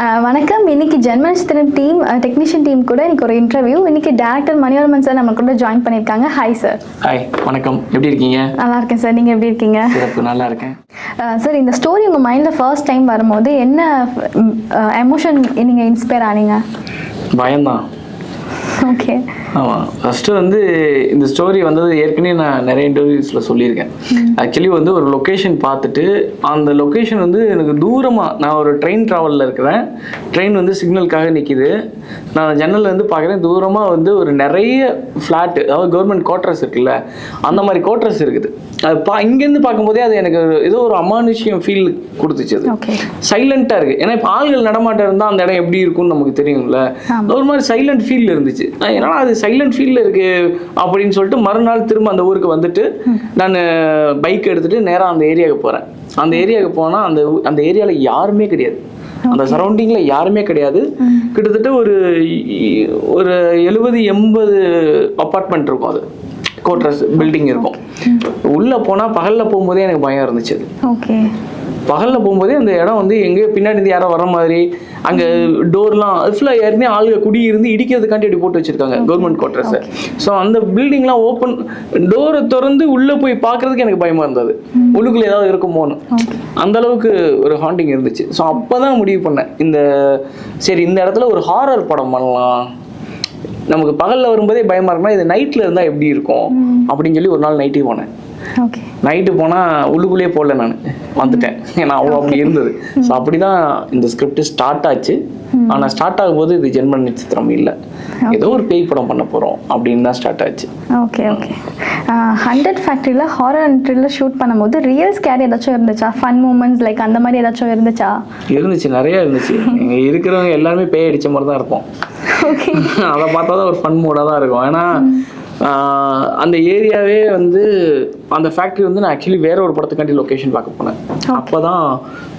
வணக்கம். இன்னைக்கு ஜென்மநட்சத்திரம் team technician team கூட இன்னைக்கு ஒரு இன்டர்வியூ. இன்னைக்கு டேரக்டர் மணிவர்மன் சார் நம்ம கூட ஜாயின் பண்ணியிருக்காங்க. Hi sir. ஹாய், வணக்கம். எப்படி இருக்கீங்க? நல்லா இருக்கேன் சார். நீங்கள் எப்படி இருக்கீங்க? சிறப்பு, நல்லா இருக்கேன் சார். இந்த ஸ்டோரி உங்கள் மைண்டில் ஃபர்ஸ்ட் டைம் வரும்போது என்ன எமோஷன் நீங்கள் இன்ஸ்பயர் ஆனீங்க? பயம்தான். ஓகே. ஆமாம், ஃபஸ்ட்டு வந்து இந்த ஸ்டோரி வந்தது ஏற்கனவே நான் நிறைய இன்டர்வியூஸில் சொல்லியிருக்கேன். ஆக்சுவலி வந்து ஒரு லொக்கேஷன் பார்த்துட்டு அந்த லொக்கேஷன் வந்து எனக்கு தூரமாக, நான் ஒரு ட்ரெயின் ட்ராவலில் இருக்கிறேன். ட்ரெயின் வந்து சிக்னலுக்காக நிற்கிது. நான் ஜன்னலில் வந்து பார்க்குறேன், தூரமாக வந்து ஒரு நிறைய ஃப்ளாட்டு, அதாவது கவர்மெண்ட் குவார்ட்டர்ஸ் இருக்குல்ல, அந்த மாதிரி குவார்ட்டர்ஸ் இருக்குது. அது இங்கேருந்து பார்க்கும்போதே அது எனக்கு ஏதோ ஒரு அமானுஷ்யம் ஃபீல் கொடுத்துச்சு. அது சைலண்ட்டாக இருக்குது. ஏன்னா இப்போ ஆள்கள் நடமாட்டம் இருந்தால் அந்த இடம் எப்படி இருக்கும்னு நமக்கு தெரியும்ல. ஒரு மாதிரி சைலண்ட் ஃபீல் இருந்துச்சு. ஏன்னா அது சைலண்ட் ஃபீல்டில் இருக்குது அப்படின்னு சொல்லிட்டு மறுநாள் திரும்ப அந்த ஊருக்கு வந்துட்டு நான் பைக் எடுத்துகிட்டு நேராக அந்த ஏரியாவுக்கு போகிறேன். அந்த ஏரியாவுக்கு போனால் அந்த ஏரியாவில் யாருமே கிடையாது. அந்த சரௌண்டிங்கில் யாருமே கிடையாது. கிட்டத்தட்ட ஒரு 70-80 அப்பார்ட்மெண்ட் இருக்கும். அது குவார்ட்டர்ஸ் பில்டிங் இருக்கும். உள்ளே போனால் பகலில் போகும்போதே எனக்கு பயம் இருந்துச்சு. ஓகே. பகலில் போகும்போதே அந்த இடம் வந்து எங்கேயோ பின்னாடி இருந்து யாரோ வர மாதிரி, அங்கே டோர்லாம் ஃபுல்லாக ஏற்கனவே ஆளுங்க குடி இருந்து இடிக்கிறதுக்காண்டி அப்படி போட்டு வச்சுருக்காங்க கவர்மெண்ட் குவார்ட்டர்ஸை. ஸோ அந்த பில்டிங்லாம் ஓப்பன், டோரை திறந்து உள்ளே போய் பார்க்குறதுக்கு எனக்கு பயமாக இருந்தது. உள்ளுக்குள்ளே ஏதாவது இருக்குமோன்னு அந்தளவுக்கு ஒரு ஹாண்டிங் இருந்துச்சு. ஸோ அப்போ தான் முடிவு பண்ணேன், சரி இந்த இடத்துல ஒரு ஹாரர் படம் பண்ணலாம். நமக்கு பகலில் வரும்போதே பயமாக இருக்குன்னா இது நைட்டில் இருந்தால் எப்படி இருக்கும் அப்படின்னு சொல்லி ஒரு நாள் நைட்டுக்கு போனேன். நைட்டு போனால் உள்ளுக்குள்ளேயே போடல, நான் வந்துட்டேன். ஏன்னா அவ்வளோ அப்படி இருந்தது. ஸோ அப்படி தான் இந்த ஸ்கிரிப்ட் ஸ்டார்ட் ஆச்சு. ஆனால் ஸ்டார்ட் ஆகும்போது இது ஜென்ம நட்சத்திரம் இல்லை, ஏதோ ஒரு பேய் படம் பண்ண போகிறோம் அப்படின்னு தான் ஸ்டார்ட் ஆச்சு. Okay okay. 100 ஃபேக்ட்ரியில் ஹாரர் என்ட்ரியில் ஷூட் பண்ணும்போது ரியல் ஸ்கேர் ஏதாச்சும் இருந்துச்சா? ஃபன் மூமெண்ட்ஸ் லைக் அந்த மாதிரி ஏதாச்சும் இருந்துச்சா? இருந்துச்சு, நிறையா இருந்துச்சு. இங்கே இருக்கிறவங்க எல்லாருமே பேய் அடித்த மாதிரி தான் இருப்போம். அதை பார்த்தா தான் ஒரு ஃபன் மூடாக தான் இருக்கும். ஏன்னா அந்த ஏரியாவே வந்து அந்த ஃபேக்ட்ரி வந்து நான் ஆக்சுவலி வேற ஒரு படத்துக்காண்டி லொக்கேஷன் பார்க்க போனேன். அப்போ தான்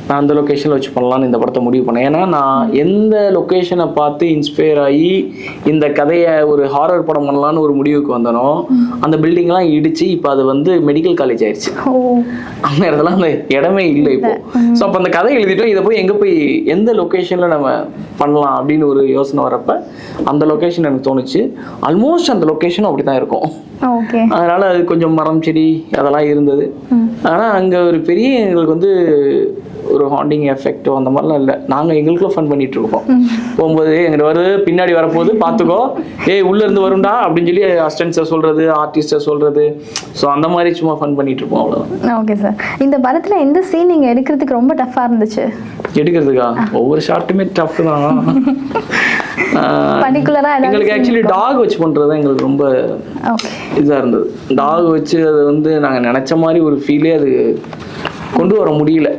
நான் அந்த லொக்கேஷனில் வச்சு பண்ணலான்னு இந்த படத்தை முடிவு பண்ணேன். ஏன்னா நான் எந்த லொக்கேஷனை பார்த்து இன்ஸ்பயர் ஆகி இந்த கதையை ஒரு ஹாரர் படம் பண்ணலான்னு ஒரு முடிவுக்கு வந்தனோ அந்த பில்டிங்லாம் இடிச்சு இப்போ அது வந்து மெடிக்கல் காலேஜ் ஆயிடுச்சு. அந்த இடத்துல அந்த இடமே இல்லை இப்போ. ஸோ அப்போ அந்த கதை எழுதிட்டோம், இதை போய் எங்கே போய் எந்த லொக்கேஷனில் நம்ம பண்ணலாம் அப்படின்னு ஒரு யோசனை வரப்போ அந்த லொக்கேஷன் எனக்கு தோணுச்சு. ஆல்மோஸ்ட் அந்த லொக்கேஷனும் அப்படி தான் இருக்கும். அதனால அது கொஞ்சம் மரம் செடி அதெல்லாம் இருந்தது. ஆனால் அங்கே ஒரு பெரிய எங்களுக்கு வந்து ஒரு ஹாண்டிங் எஃபெக்டோ அந்த மாதிரிலாம் இல்லை. நாங்கள் எங்களுக்குள்ள ஃபன் பண்ணிட்டு இருக்கோம். போகும்போது எங்கிட்ட வருது, பின்னாடி வரப்போகுது, பார்த்துக்கோ, உள்ளே இருந்து வரும்டா அப்படின்னு சொல்லி அசிஸ்டன்ஸை சொல்கிறது, ஆர்டிஸ்ட்டை சொல்கிறது. ஸோ அந்த மாதிரி சும்மா ஃபன் பண்ணிட்டு இருப்போம், அவ்வளோதான். Okay sir. இந்த படத்தில் எந்த சீன் நீங்கள் எடுக்கிறதுக்கு ரொம்ப டஃப்பாக இருந்துச்சு? எடுக்கிறதுக்கா? ஒவ்வொரு ஷாட்டுமே டஃப் தான். எங்களுக்கு ஆக்சுவலி டாக் வச்சு பண்ணுறது எங்களுக்கு ரொம்ப இதாக இருந்தது. டாக் வச்சு அதை வந்து நாங்கள் நினச்ச மாதிரி ஒரு ஃபீலே அது கொண்டு வர முடியல.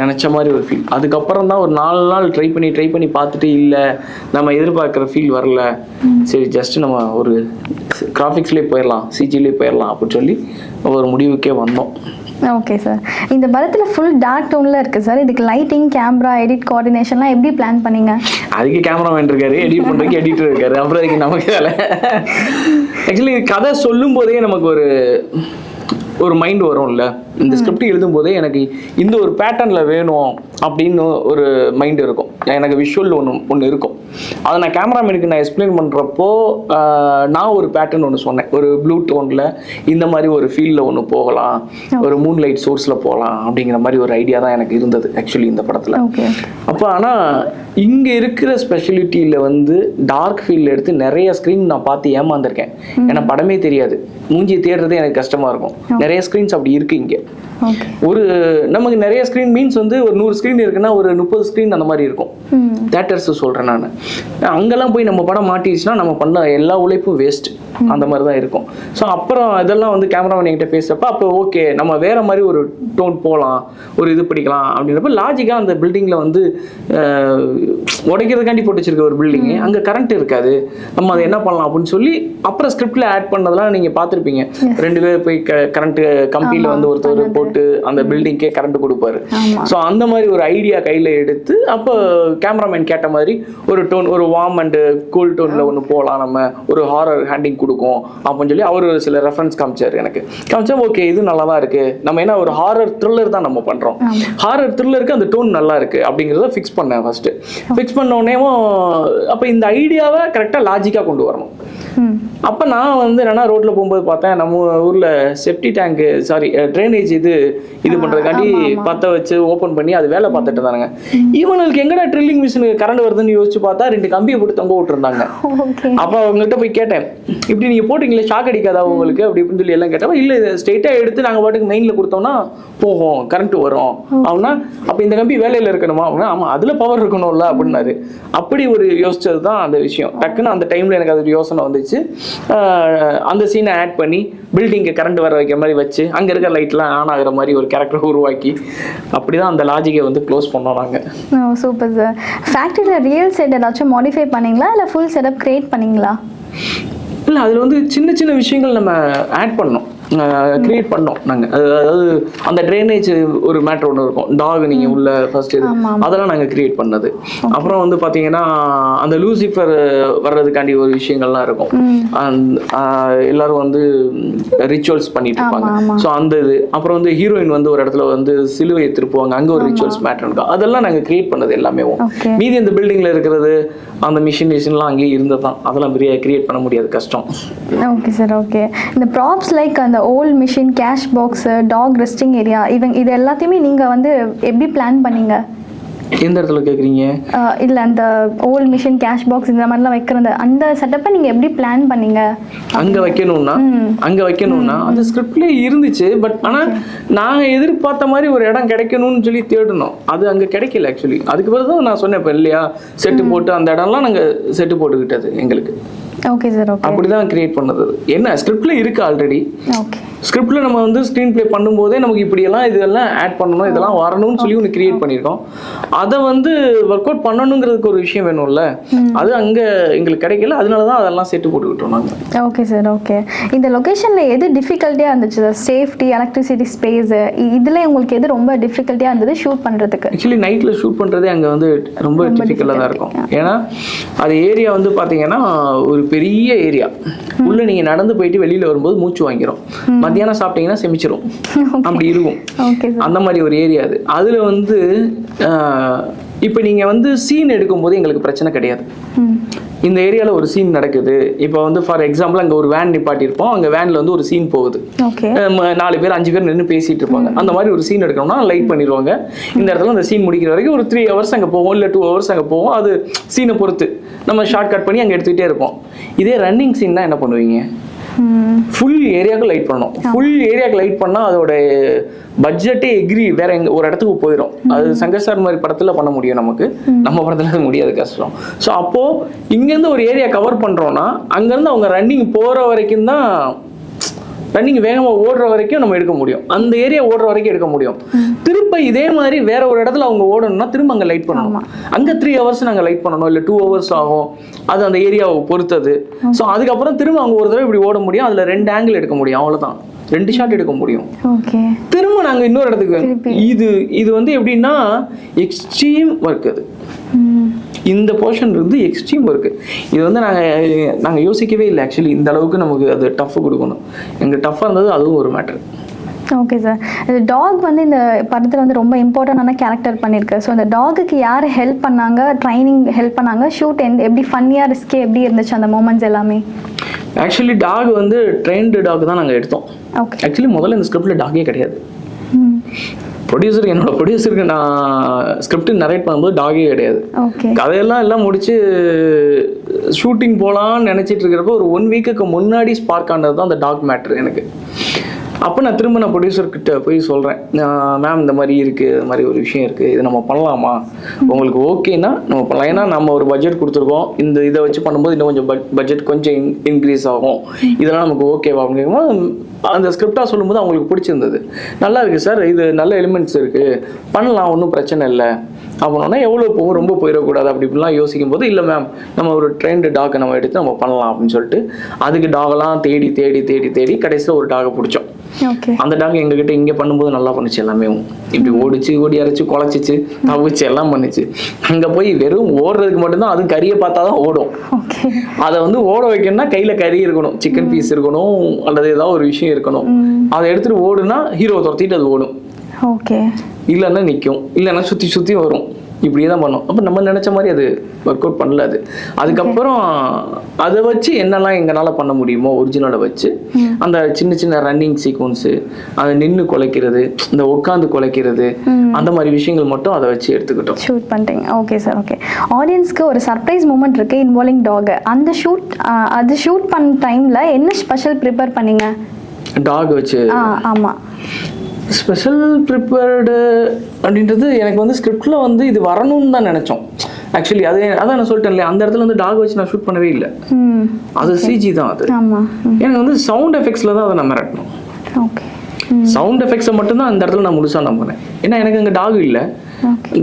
நினச்ச மாதிரி ஒரு ஃபீல். அதுக்கப்புறம் தான் ஒரு 4 நாள் ட்ரை பண்ணி பார்த்துட்டு இல்லை நம்ம எதிர்பார்க்குற ஃபீல் வரல, சரி ஜஸ்ட் நம்ம ஒரு கிராஃபிக்ஸ்லேயே போயிடலாம், சிஜிலேயே போயிடலாம் அப்படின்னு சொல்லி ஒரு முடிவுக்கே வந்தோம். Okay sir. இந்த படத்தில் ஃபுல் டார்க் டோனில் இருக்குது சார். இதுக்கு லைட்டிங், கேமரா, எடிட், கோஆர்டினேஷன்லாம் எப்படி பிளான் பண்ணீங்க? அதுக்கு கேமராமேன் இருக்காரு, எடிட் பண்ணுறதுக்கு எடிட்டர் இருக்காரு, அப்புறம் அதுக்கு நமக்கு வேலை. ஆக்சுவலி கதை சொல்லும் போதே நமக்கு ஒரு மைண்ட் வரும்ல. இந்த ஸ்கிரிப்ட் எழுதும் போதே எனக்கு இந்த ஒரு பேட்டர்னில் வேணும் அப்படின்னு ஒரு மைண்ட் இருக்கும். எனக்கு விஷுவல் ஒன்று இருக்கும். அதை நான் கேமராமேனுக்கு நான் எக்ஸ்பிளைன் பண்ணுறப்போ நான் ஒரு பேட்டர்ன் ஒன்று சொன்னேன். ஒரு ப்ளூ டோனில் இந்த மாதிரி ஒரு ஃபீல்டில் ஒன்று போகலாம், ஒரு மூன் லைட் சோர்ஸில் போகலாம் அப்படிங்கிற மாதிரி ஒரு ஐடியா தான் எனக்கு இருந்தது ஆக்சுவலி இந்த படத்தில். அப்போ ஆனால் இங்கே இருக்கிற ஸ்பெஷலிட்டியில் வந்து டார்க் ஃபீல்டில் எடுத்து நிறைய ஸ்க்ரீன் நான் பார்த்து ஏமாந்துருக்கேன். ஏன்னா படமே தெரியாது, மூஞ்சி தேடுறதே எனக்கு கஷ்டமாக இருக்கும். நிறைய ஸ்க்ரீன்ஸ் அப்படி இருக்குது இங்கே. ஒரு நமக்கு நிறைய ஸ்க்ரீன் மீன்ஸ் வந்து ஒரு 100 ஸ்க்ரீன் இருக்குன்னா ஒரு 30 ஸ்க்ரீன் அந்த மாதிரி இருக்கும். தேட்டர்ஸ் சொல்கிறேன் நான். அங்கெல்லாம் போய் நம்ம படம் மாட்டிடுச்சுன்னா நம்ம பண்ண எல்லா உழைப்பும் வேஸ்ட், அந்த மாதிரி தான் இருக்கும். ஸோ அப்புறம் இதெல்லாம் வந்து கேமராமேன் என்கிட்ட பேசுகிறப்ப அப்போ ஓகே நம்ம வேற மாதிரி ஒரு டோன் போகலாம், ஒரு இது படிக்கலாம் அப்படின்றப்ப லாஜிக்காக அந்த பில்டிங்கில் வந்து உடைக்கிறதுக்காண்டி போட்டு வச்சிருக்க ஒரு பில்டிங்கு, அங்கே கரண்ட் இருக்காது, நம்ம அதை என்ன பண்ணலாம் அப்படின்னு சொல்லி அப்புறம் ஸ்கிரிப்டில் ஆட் பண்ணதெல்லாம் நீங்கள் பார்த்துருப்பீங்க. 2 பேர் போய் கரண்ட் கம்பியில் வந்து ஒருத்தர் போட்டு அந்த பில்டிங்கே கரண்ட் கொடுப்பாரு. ஸோ அந்த மாதிரி ஒரு ஐடியா கையில் எடுத்து அப்போ கேமராமேன் கேட்ட மாதிரி ஒரு டோன், ஒரு வார்ம் அண்ட் கூல் டோனில் ஒன்று போகலாம், நம்ம ஒரு ஹாரர் ஹேண்டிங் கொடுக்கும் அப்படின்னு சொல்லி அவர் சில ரெஃபரன்ஸ் காமிச்சார் எனக்கு. காமிச்சா ஓகே இது நல்லா தான் இருக்குது, நம்ம ஏன்னா ஒரு ஹாரர் த்ரில்லர் தான் நம்ம பண்ணுறோம், ஹாரர் த்ரில்லருக்கு அந்த டோன் நல்லா இருக்குது அப்படிங்கிறத ஃபிக்ஸ் பண்ணேன் ஃபஸ்ட்டு. ஃபிக்ஸ் பண்ண உடனேவும் அப்போ இந்த ஐடியாவை கரெக்டாக லாஜிக்காக கொண்டு வரணும். அப்போ நான் வந்து என்னன்னா ரோட்டில் போகும்போது பார்த்தேன், நம்ம ஊரில் செப்டி டேங்கு ட்ரைனேஜ் இது பண்ணுறதுக்காண்டி பற்ற வச்சு ஓப்பன் பண்ணி அது வேலை பார்த்துட்டு இருந்தாங்க. இவனுக்கு எங்கடா ட்ரில்லிங் மிஷினுக்கு கரண்ட் வருதுன்னு யோசிச்சு பார்த்தா 2 கம்பியை போட்டு தொங்க விட்டுருந்தாங்க. அப்போ அவங்ககிட்ட போய் கேட்டேன், இப்படி நீங்கள் போட்டிங்களே ஷாக் அடிக்காதா உங்களுக்கு அப்படி இப்படின்னு சொல்லி எல்லாம் கேட்டப்ப, இல்லை இதை ஸ்ட்ரெயிட்டாக எடுத்து நாங்கள் பாட்டுக்கு மெயினில் கொடுத்தோம்னா போகும், கரண்ட் வரும் அப்படின்னா, அப்போ இந்த கம்பி வேலையில் இருக்கணுமா அப்படின்னா, ஆமாம் அதில் பவர் இருக்கணும்ல அப்படின்னாரு. அப்படி ஒரு யோசிச்சது தான் அந்த விஷயம். டக்குன்னு அந்த டைமில் எனக்கு அது யோசனை வந்துச்சு. அந்த சீனை ஆட் பண்ணி பில்டிங்க்கு கரண்ட் வர வைக்கிற மாதிரி வச்சு அங்கே இருக்கிற லைட்லாம் ஆன் ஆகிற மாதிரி ஒரு கேரக்டர் உருவாக்கி அப்படி தான் அந்த லாஜிக்கை வந்து க்ளோஸ் பண்ணோம் நாங்கள். Super sir. ஃபேக்ட்ரியில் ரியல் செட் ஏதாச்சும் மாடிஃபை பண்ணிங்களா இல்லை ஃபுல் செட்டப் கிரியேட் பண்ணிங்களா? இல்லை, அதில் வந்து சின்ன சின்ன விஷயங்கள் நம்ம ஆட் பண்ணோம், கிரியேட் பண்ணோம் நாங்கள். அதாவது அந்த ட்ரைனேஜ் ஒரு மேட்ரு ஒன்று இருக்கும், டாக் நீங்கள் உள்ள ஃபர்ஸ்ட் இது அதெல்லாம் நாங்கள் கிரியேட் பண்ணது. அப்புறம் வந்து பார்த்தீங்கன்னா அந்த லூசிஃபர் வர்றதுக்காண்டி ஒரு விஷயங்கள்லாம் இருக்கும், எல்லாரும் வந்து ரிச்சுவல்ஸ் பண்ணிட்டு இருப்பாங்க. ஸோ அந்த இது அப்புறம் வந்து ஹீரோயின் வந்து ஒரு இடத்துல வந்து சிலுவையை திருப்புவாங்க, அங்கே ஒரு ரிச்சுவல்ஸ் மேட்ரு இருக்கும், அதெல்லாம் நாங்கள் கிரியேட் பண்ணது எல்லாமே. மீதி அந்த பில்டிங்கில் இருக்கிறது அந்த மிஷின்லாம் அங்கேயே இருந்தது தான், அதெல்லாம் கிரியேட் பண்ண முடியாது, கஷ்டம். Okay sir. ஓகே, இந்த ப்ராப்ஸ் லைக் அந்த old machine, cash box, dog resting area, இது எல்லாத்தையுமே நீங்கள் வந்து எப்படி பிளான் பண்ணீங்க? எந்த இடத்துல கேட்குறீங்க? இல்லை, அந்த ஓல்ட் மிஷின், கேஷ் பாக்ஸ் இந்த மாதிரிலாம் வைக்கிறது அந்த செட்டப்பை நீங்கள் எப்படி பிளான் பண்ணீங்க? அங்கே வைக்கணும்னா அந்த ஸ்கிரிப்ட்லேயே இருந்துச்சு. பட் ஆனால் நாங்கள் எதிர்பார்த்த மாதிரி ஒரு இடம் கிடைக்கணும்னு சொல்லி தேடணும், அது அங்கே கிடைக்கல ஆக்சுவலி. அதுக்கு பிறகு தான் நான் சொன்னேன் இப்போ இல்லையா, செட்டு போட்டு அந்த இடம்லாம் நாங்கள் செட்டு போட்டுக்கிட்டது எங்களுக்கு. Okay sir. ஓகே, அப்படிதான் கிரியேட் பண்ணது. என்ன ஸ்கிரிப்ட்ல இருக்கு ஆல்ரெடி. ஓகே, ஸ்கிரிப்ட்ல நம்ம வந்து ஸ்க்ரீன் பிளே பண்ணும்போதே நமக்கு இப்படியெல்லாம் இதெல்லாம் ஆட் பண்ணணும், இதெல்லாம் வரணும்னு சொல்லி ஒன்று கிரியேட் பண்ணியிருக்கோம். அதை வந்து ஒர்க் அவுட் பண்ணணுங்கிறதுக்கு ஒரு விஷயம் வேணும்ல, அது அங்கே எங்களுக்கு கிடைக்கல, அதனால தான் அதெல்லாம் செட்டு போட்டுக்கிட்டோம் நாங்கள். Okay sir. ஓகே, இந்த லொக்கேஷனில் எது டிஃபிகல்ட்டியாக இருந்துச்சு சார்? சேஃப்டி, எலக்ட்ரிசிட்டி, ஸ்பேஸ், இதில் உங்களுக்கு எது ரொம்ப டிஃபிகல்ட்டியாக இருந்தது ஷூட் பண்ணுறதுக்கு? ஆக்சுவலி நைட்டில் ஷூட் பண்ணுறதே அங்கே வந்து ரொம்ப டிஃபிகல்ட்டாக தான் இருக்கும். ஏன்னா அது ஏரியா வந்து பார்த்தீங்கன்னா ஒரு பெரிய ஏரியா, உள்ள நீங்கள் நடந்து போயிட்டு வெளியில் வரும்போது மூச்சு வாங்கிடும், மத்தியானம் சாப்பிட்டீங்கன்னா செமிச்சிரும், அப்படி இருக்கும். அந்த மாதிரி ஒரு ஏரியா அது. அதில் வந்து இப்போ நீங்கள் வந்து சீன் எடுக்கும்போது எங்களுக்கு பிரச்சனை கிடையாது. இந்த ஏரியாவில் ஒரு சீன் நடக்குது, இப்போ வந்து ஃபார் எக்ஸாம்பிள் அங்கே ஒரு வேன் நிப்பாட்டியிருப்போம், அங்கே வேனில் வந்து ஒரு சீன் போகுது, 4 பேர் 5 பேர் நின்று பேசிகிட்டு இருப்பாங்க, அந்த மாதிரி ஒரு சீன் எடுக்கணும்னா லைட் பண்ணிடுவாங்க. இந்த இடத்துல அந்த சீன் முடிக்கிற வரைக்கும் ஒரு 3 hours அங்கே போவோம், இல்லை 2 hours அங்கே போவோம், அது சீனை பொறுத்து நம்ம ஷார்ட் கட் பண்ணி அங்கே எடுத்துக்கிட்டே இருப்போம். இதே ரன்னிங் சீன்னா என்ன பண்ணுவீங்க? ஃபுல் ஏரியாவுக்கு லைட் பண்ணணும். ஃபுல் ஏரியாவுக்கு லைட் பண்ணால் அதோட பட்ஜெட்டே வேற ஒரு இடத்துக்கு போயிடும். அது சங்கர் சார் மாதிரி படத்தில் பண்ண முடியும், நமக்கு நம்ம படத்தில் அது முடியாது, கஷ்டம். ஸோ அப்போது இங்கேருந்து ஒரு ஏரியா கவர் பண்ணுறோன்னா அங்கேருந்து அவங்க ரன்னிங் போகிற வரைக்கும் தான், ரன்னிங் வேகமாக ஓடுற வரைக்கும் நம்ம எடுக்க முடியும், அந்த ஏரியா ஓடுற வரைக்கும் எடுக்க முடியும். திரும்ப இதே மாதிரி வேற ஒரு இடத்துல அவங்க ஓடணும்னா திரும்ப அங்கே லைட் பண்ணணும். அங்கே 3 hours நாங்கள் லைட் பண்ணணும், இல்லை 2 hours ஆகும், அது அந்த ஏரியாவை பொறுத்தது. ஸோ அதுக்கப்புறம் திரும்ப அவங்க ஒரு தடவை இப்படி ஓட முடியும், அதில் 2 angle எடுக்க முடியும், அவ்வளோதான், 2 ஷாட் எடுக்க முடியும். திரும்ப நாங்கள் இன்னொரு இடத்துக்கு இது வந்து எப்படின்னா எக்ஸ்ட்ரீம் ஒர்க். அது இந்த போர்ஷன் வந்து எக்ஸ்ட்ரீம் ஒர்க்கு. இது வந்து நாங்கள் யோசிக்கவே இல்லை ஆக்சுவலி, இந்த அளவுக்கு நமக்கு அது டஃப் கொடுக்கணும். எங்களுக்கு டஃப்பாக இருந்தது, அதுவும் ஒரு மேட்ரு. Okay sir. இந்த டாக் வந்து இந்த படத்தில் வந்து ரொம்ப இம்பார்ட்டண்டான கேரக்டர் பண்ணியிருக்கு. ஸோ அந்த டாகுக்கு யார் ஹெல்ப் பண்ணாங்க, ட்ரைனிங் ஹெல்ப் பண்ணாங்க, ஷூட் எப்படி ஃபன்னியாக ரிஸ்கே எப்படி இருந்துச்சு அந்த மூமெண்ட்ஸ் எல்லாமே? ஆக்சுவலி டாக் வந்து ட்ரெயின்டு டாக் தான் நாங்கள் எடுத்தோம். ஓகே, ஆக்சுவலி முதல்ல இந்த ஸ்கிரிப்டில் டாகே கிடையாது. என்னோட ப்ரொடியூசருக்கு நான் ஸ்கிரிப்ட் நரேட் பண்ணும்போது டாகே கிடையாது. கதையெல்லாம் முடிச்சு ஷூட்டிங் போகலான்னு நினச்சிட்டு இருக்கிறப்ப ஒரு 1 week முன்னாடி ஸ்பார்க் ஆனது தான் அந்த டாக் மேட்ரு எனக்கு. அப்போ நான் திரும்ப ப்ரொடியூசர்கிட்ட போய் சொல்கிறேன், மேம் இந்த மாதிரி இருக்குது, இது மாதிரி ஒரு விஷயம் இருக்குது, இது நம்ம பண்ணலாமா, உங்களுக்கு ஓகேன்னா நம்ம பண்ணலாம், ஏன்னா நம்ம ஒரு பட்ஜெட் கொடுத்துருக்கோம், இதை வச்சு பண்ணும்போது இன்னும் கொஞ்சம் பட்ஜெட் கொஞ்சம் இன்க்ரீஸ் ஆகும், இதெல்லாம் நமக்கு ஓகேவா அப்படின்னு கேட்கும்போது அந்த ஸ்கிரிப்டாக சொல்லும்போது அவங்களுக்கு பிடிச்சிருந்தது. நல்லா இருக்குது சார், இது நல்ல எலிமெண்ட்ஸ் இருக்குது, பண்ணலாம், ஒன்றும் பிரச்சனை இல்லை, அப்படின்னா எவ்வளோ போகும், ரொம்ப போயிடக்கூடாது அப்படி இப்படிலாம் யோசிக்கும் போது, இல்லை மேம் நம்ம ஒரு ட்ரெயின்டு டாக்கை நம்ம எடுத்து நம்ம பண்ணலாம் அப்படின்னு சொல்லிட்டு அதுக்கு டாகெல்லாம் தேடி தேடி தேடி தேடி கடைசியில் ஒரு டாகை பிடிச்சோம். ஓகே. அந்த டாக் எங்ககிட்ட இங்கே பண்ணும்போது நல்லா பண்ணுச்சு, எல்லாமே இப்படி ஓடிச்சு ஓடி அரைச்சு குழச்சிச்சு தவிச்சு எல்லாம் பண்ணுச்சு. அங்கே போய் வெறும் ஓடுறதுக்கு மட்டும்தான், அது கறியை பார்த்தா தான் ஓடும். ஓகே. அதை வந்து ஓட வைக்கணும்னா கையில் கறி இருக்கணும், சிக்கன் பீஸ் இருக்கணும், அல்லது ஏதாவது ஒரு விஷயம் இருக்கணும். அதை எடுத்துகிட்டு ஓடுனா ஹீரோ துரத்திட்டு அது ஓடும். ஓகே. இல்லைன்னா நிற்கும், இல்லைன்னா சுற்றி சுற்றி வரும், இப்படியே தான் பண்ணும். அப்போ நம்ம நினச்ச மாதிரி அது ஒர்க் அவுட் பண்ணல. அது அதுக்கப்புறம் அதை வச்சு என்னெல்லாம் எங்களால் பண்ண முடியுமோ ஒரிஜினலை வச்சு அந்த சின்ன சின்ன ரன்னிங் சீக்வன்ஸு, அதை நின்று குலைக்கிறது, இந்த உட்காந்து குலைக்கிறது, அந்த மாதிரி விஷயங்கள் மட்டும் அதை வச்சு எடுத்துக்கிட்டோம், ஷூட் பண்ணிட்டீங்க. Okay sir. ஓகே. ஆடியன்ஸ்க்கு ஒரு சர்ப்ரைஸ் மூமெண்ட் இருக்குது இன்வால்விங் டாக். அந்த அது ஷூட் பண்ண டைமில் என்ன ஸ்பெஷல் ப்ரிப்பேர் பண்ணீங்க? டாக் வச்சு ஆமாம், ஸ்பெஷல் ப்ரிப்பேர்டு அப்படின்றது எனக்கு வந்து ஸ்கிரிப்டில் வந்து இது வரணும்னு தான் நினச்சோம். ஆக்சுவலி அதான் நான் சொல்லிட்டேன் இல்லையா, அந்த இடத்துல வந்து டாக் வச்சு நான் ஷூட் பண்ணவே இல்லை. அது சிஜி தான். அது எனக்கு வந்து சவுண்ட் எஃபெக்ட்ஸில் தான் அதை நான் மிரட்டணும். ஓகே. சவுண்ட் எஃபெக்ட்ஸை மட்டும்தான் அந்த இடத்துல நான் முழுசாக நம்பினேன். ஏன்னா எனக்கு அங்கே டாக் இல்லை.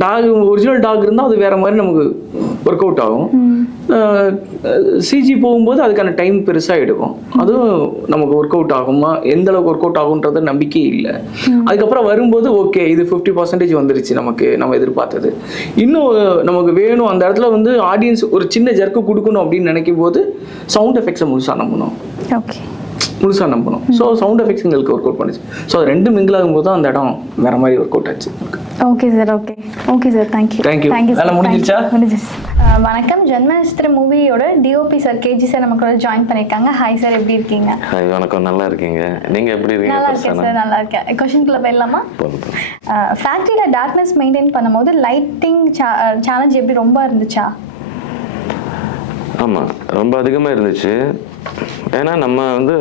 டாக் ஒரிஜினல் டாக் இருந்தால் அது வேற மாதிரி நமக்கு ஒர்க் அவுட் ஆகும். சிஜி போகும்போது அதுக்கான டைம் பெருசாக எடுக்கும். அதுவும் நமக்கு ஒர்க் அவுட் ஆகுமா, எந்த அளவுக்கு ஒர்க் அவுட் ஆகுன்றது நம்பிக்கையே இல்லை. அதுக்கப்புறம் வரும்போது ஓகே இது 50% வந்துருச்சு, நம்ம எதிர்பார்த்தது இன்னும் நமக்கு வேணும். அந்த இடத்துல வந்து ஆடியன்ஸ் ஒரு சின்ன ஜர்க்கு கொடுக்கணும் அப்படின்னு நினைக்கும் போது சவுண்ட் எஃபெக்ட்ஸை முழுசாக நம்பணும். ஓகே. முழுசாக நம்பணும். ஸோ சவுண்ட் எஃபெக்ட்ஸ் எங்களுக்கு ஒர்க் அவுட் பண்ணிச்சு. ஸோ அது ரெண்டு மிங்கிள் ஆகும்போது தான் அந்த இடம் வேற மாதிரி ஒர்க் அவுட் ஆச்சு. Okay sir. Okay. Okay sir. Thank you. வேலை முடிஞ்சிருச்சா? முடிஞ்சிருச்சு. வணக்கம். ஜென்மநட்சத்திர மூவியோட டிஓபி சார் கேஜி சார் நம்ம கூட ஜாயின் பண்ணியிருக்காங்க. ஹாய் சார், எப்படி இருக்கீங்க? ஹாய், வணக்கம். நல்லா இருக்கீங்க. நீங்கள் எப்படி இருக்கீங்க? நல்லா இருக்கேன் சார், நல்லா இருக்கேன். கொஷின்குள்ளே போயிடலாமா? ஃபேக்ட்ரியில் டார்க்னஸ் மெயின்டைன் பண்ணும்போது லைட்டிங் சேலஞ்ச் எப்படி ரொம்ப இருந்துச்சா? ஆமாம், ரொம்ப அதிகமாக இருந்துச்சு. ஏன்னா நம்ம வந்து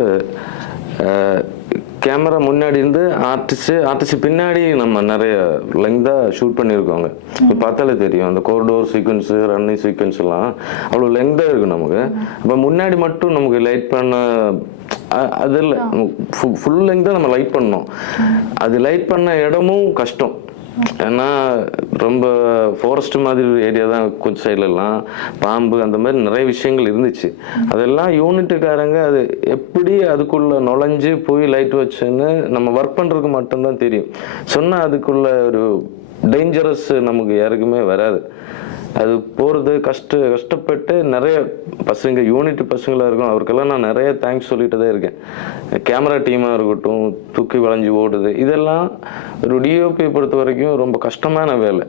கேமரா முன்னாடி இருந்து ஆர்டிஸ்ட் பின்னாடி நம்ம நிறைய லெங்க்தாக ஷூட் பண்ணியிருக்கோங்க. இப்போ பார்த்தாலே தெரியும், அந்த கோரிடோர் சீக்வன்ஸு, ரன்னிங் சீக்வன்ஸ்லாம் அவ்வளோ லெங்க்தாக இருக்கும் நமக்கு. அப்போ முன்னாடி மட்டும் நமக்கு லைட் பண்ண அது இல்லை, ஃபுல் லெங்க் நம்ம லைட் பண்ணோம். அது லைட் பண்ண இடமும் கஷ்டம். ஏன்னா ரொம்ப ஃபாரஸ்ட் மாதிரி ஏரியா தான், கொஞ்சம் சைட்லலாம் பாம்பு அந்த மாதிரி நிறைய விஷயங்கள் இருந்துச்சு. அதெல்லாம் யூனிட்டுக்காரங்க அது எப்படி அதுக்குள்ளே நுழைஞ்சு போய் லைட் வச்சுன்னு நம்ம ஒர்க் பண்ணுறதுக்கு மட்டும்தான் தெரியும். சொன்னால் அதுக்குள்ள ஒரு டேஞ்சரஸ் நமக்கு யாருக்குமே வராது. அது போகிறது கஷ்டப்பட்டு நிறைய பசங்க, யூனிட் பசங்களாக இருக்கும், அவருக்கெல்லாம் நான் நிறைய தேங்க்ஸ் சொல்லிட்டு தான் இருக்கேன். கேமரா டீமாக இருக்கட்டும், தூக்கி வளைஞ்சி ஓடுது, இதெல்லாம் ஒரு டிஓபி பொறுத்த வரைக்கும் ரொம்ப கஷ்டமான வேலை.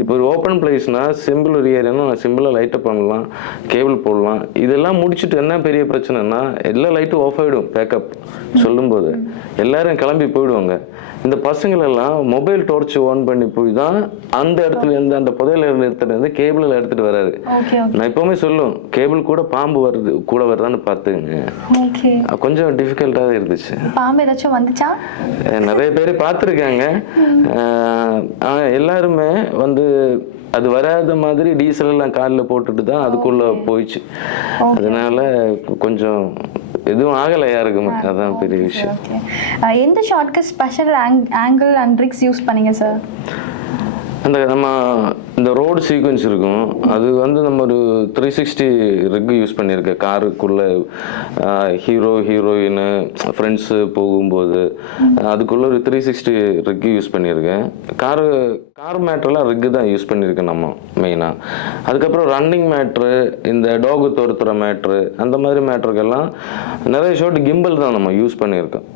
இப்போ ஒரு ஓப்பன் பிளேஸ்னா சிம்பிள் ஒரு ஏரியானா சிம்பிளாக லைட்டை பண்ணலாம், கேபிள் போடலாம். இதெல்லாம் முடிச்சுட்டு என்ன பெரிய பிரச்சனைனா எல்லா லைட்டும் ஆஃப் ஆகிடும். பேக்கப் சொல்லும்போது எல்லாரும் கிளம்பி போயிடுவாங்க. இந்த பசங்களெல்லாம் மொபைல் டார்ச் ஆன் பண்ணி போய் தான் அந்த இடத்துல இருந்து, அந்த புதையில இருந்து கேபிளில் எடுத்துகிட்டு வராது. நான் எப்போவுமே சொல்லுவேன், கேபிள் கூட பாம்பு கூட வருதான்னு பார்த்துங்க. கொஞ்சம் டிஃபிகல்ட்டாக தான் இருந்துச்சு. பாம்பு ஏதாச்சும் வந்துச்சா? நிறைய பேர் பார்த்துருக்காங்க. எல்லாருமே வந்து அது வராத மாதிரி டீசல் எல்லாம் காலில் போட்டுட்டு தான் அதுக்குள்ள போயிடுச்சு. அதனால கொஞ்சம் எதுவும் ஆகலை யாருக்குமே, அதான் பெரிய விஷயம். எந்த ஷாட்க்கு special angle and tricks use பண்ணீங்க சார்? அந்த நம்ம இந்த ரோடு சீக்வன்ஸ் இருக்கும், அது வந்து நம்ம ஒரு 360 ரிக் யூஸ் பண்ணியிருக்கேன். காருக்குள்ளே ஹீரோயின் ஃப்ரெண்ட்ஸு போகும்போது அதுக்குள்ளே ஒரு 360 ரிக் யூஸ் பண்ணியிருக்கேன். கார் மேட்ரெலாம் ரிக்கு தான் யூஸ் பண்ணியிருக்கேன் நம்ம மெயினாக. அதுக்கப்புறம் ரன்னிங் மேட்ரு, இந்த டாகு துரத்துற மேட்ரு, அந்த மாதிரி மேட்ருக்கெல்லாம் நிறைய ஷாட் கிம்பல் தான் நம்ம யூஸ் பண்ணியிருக்கோம்.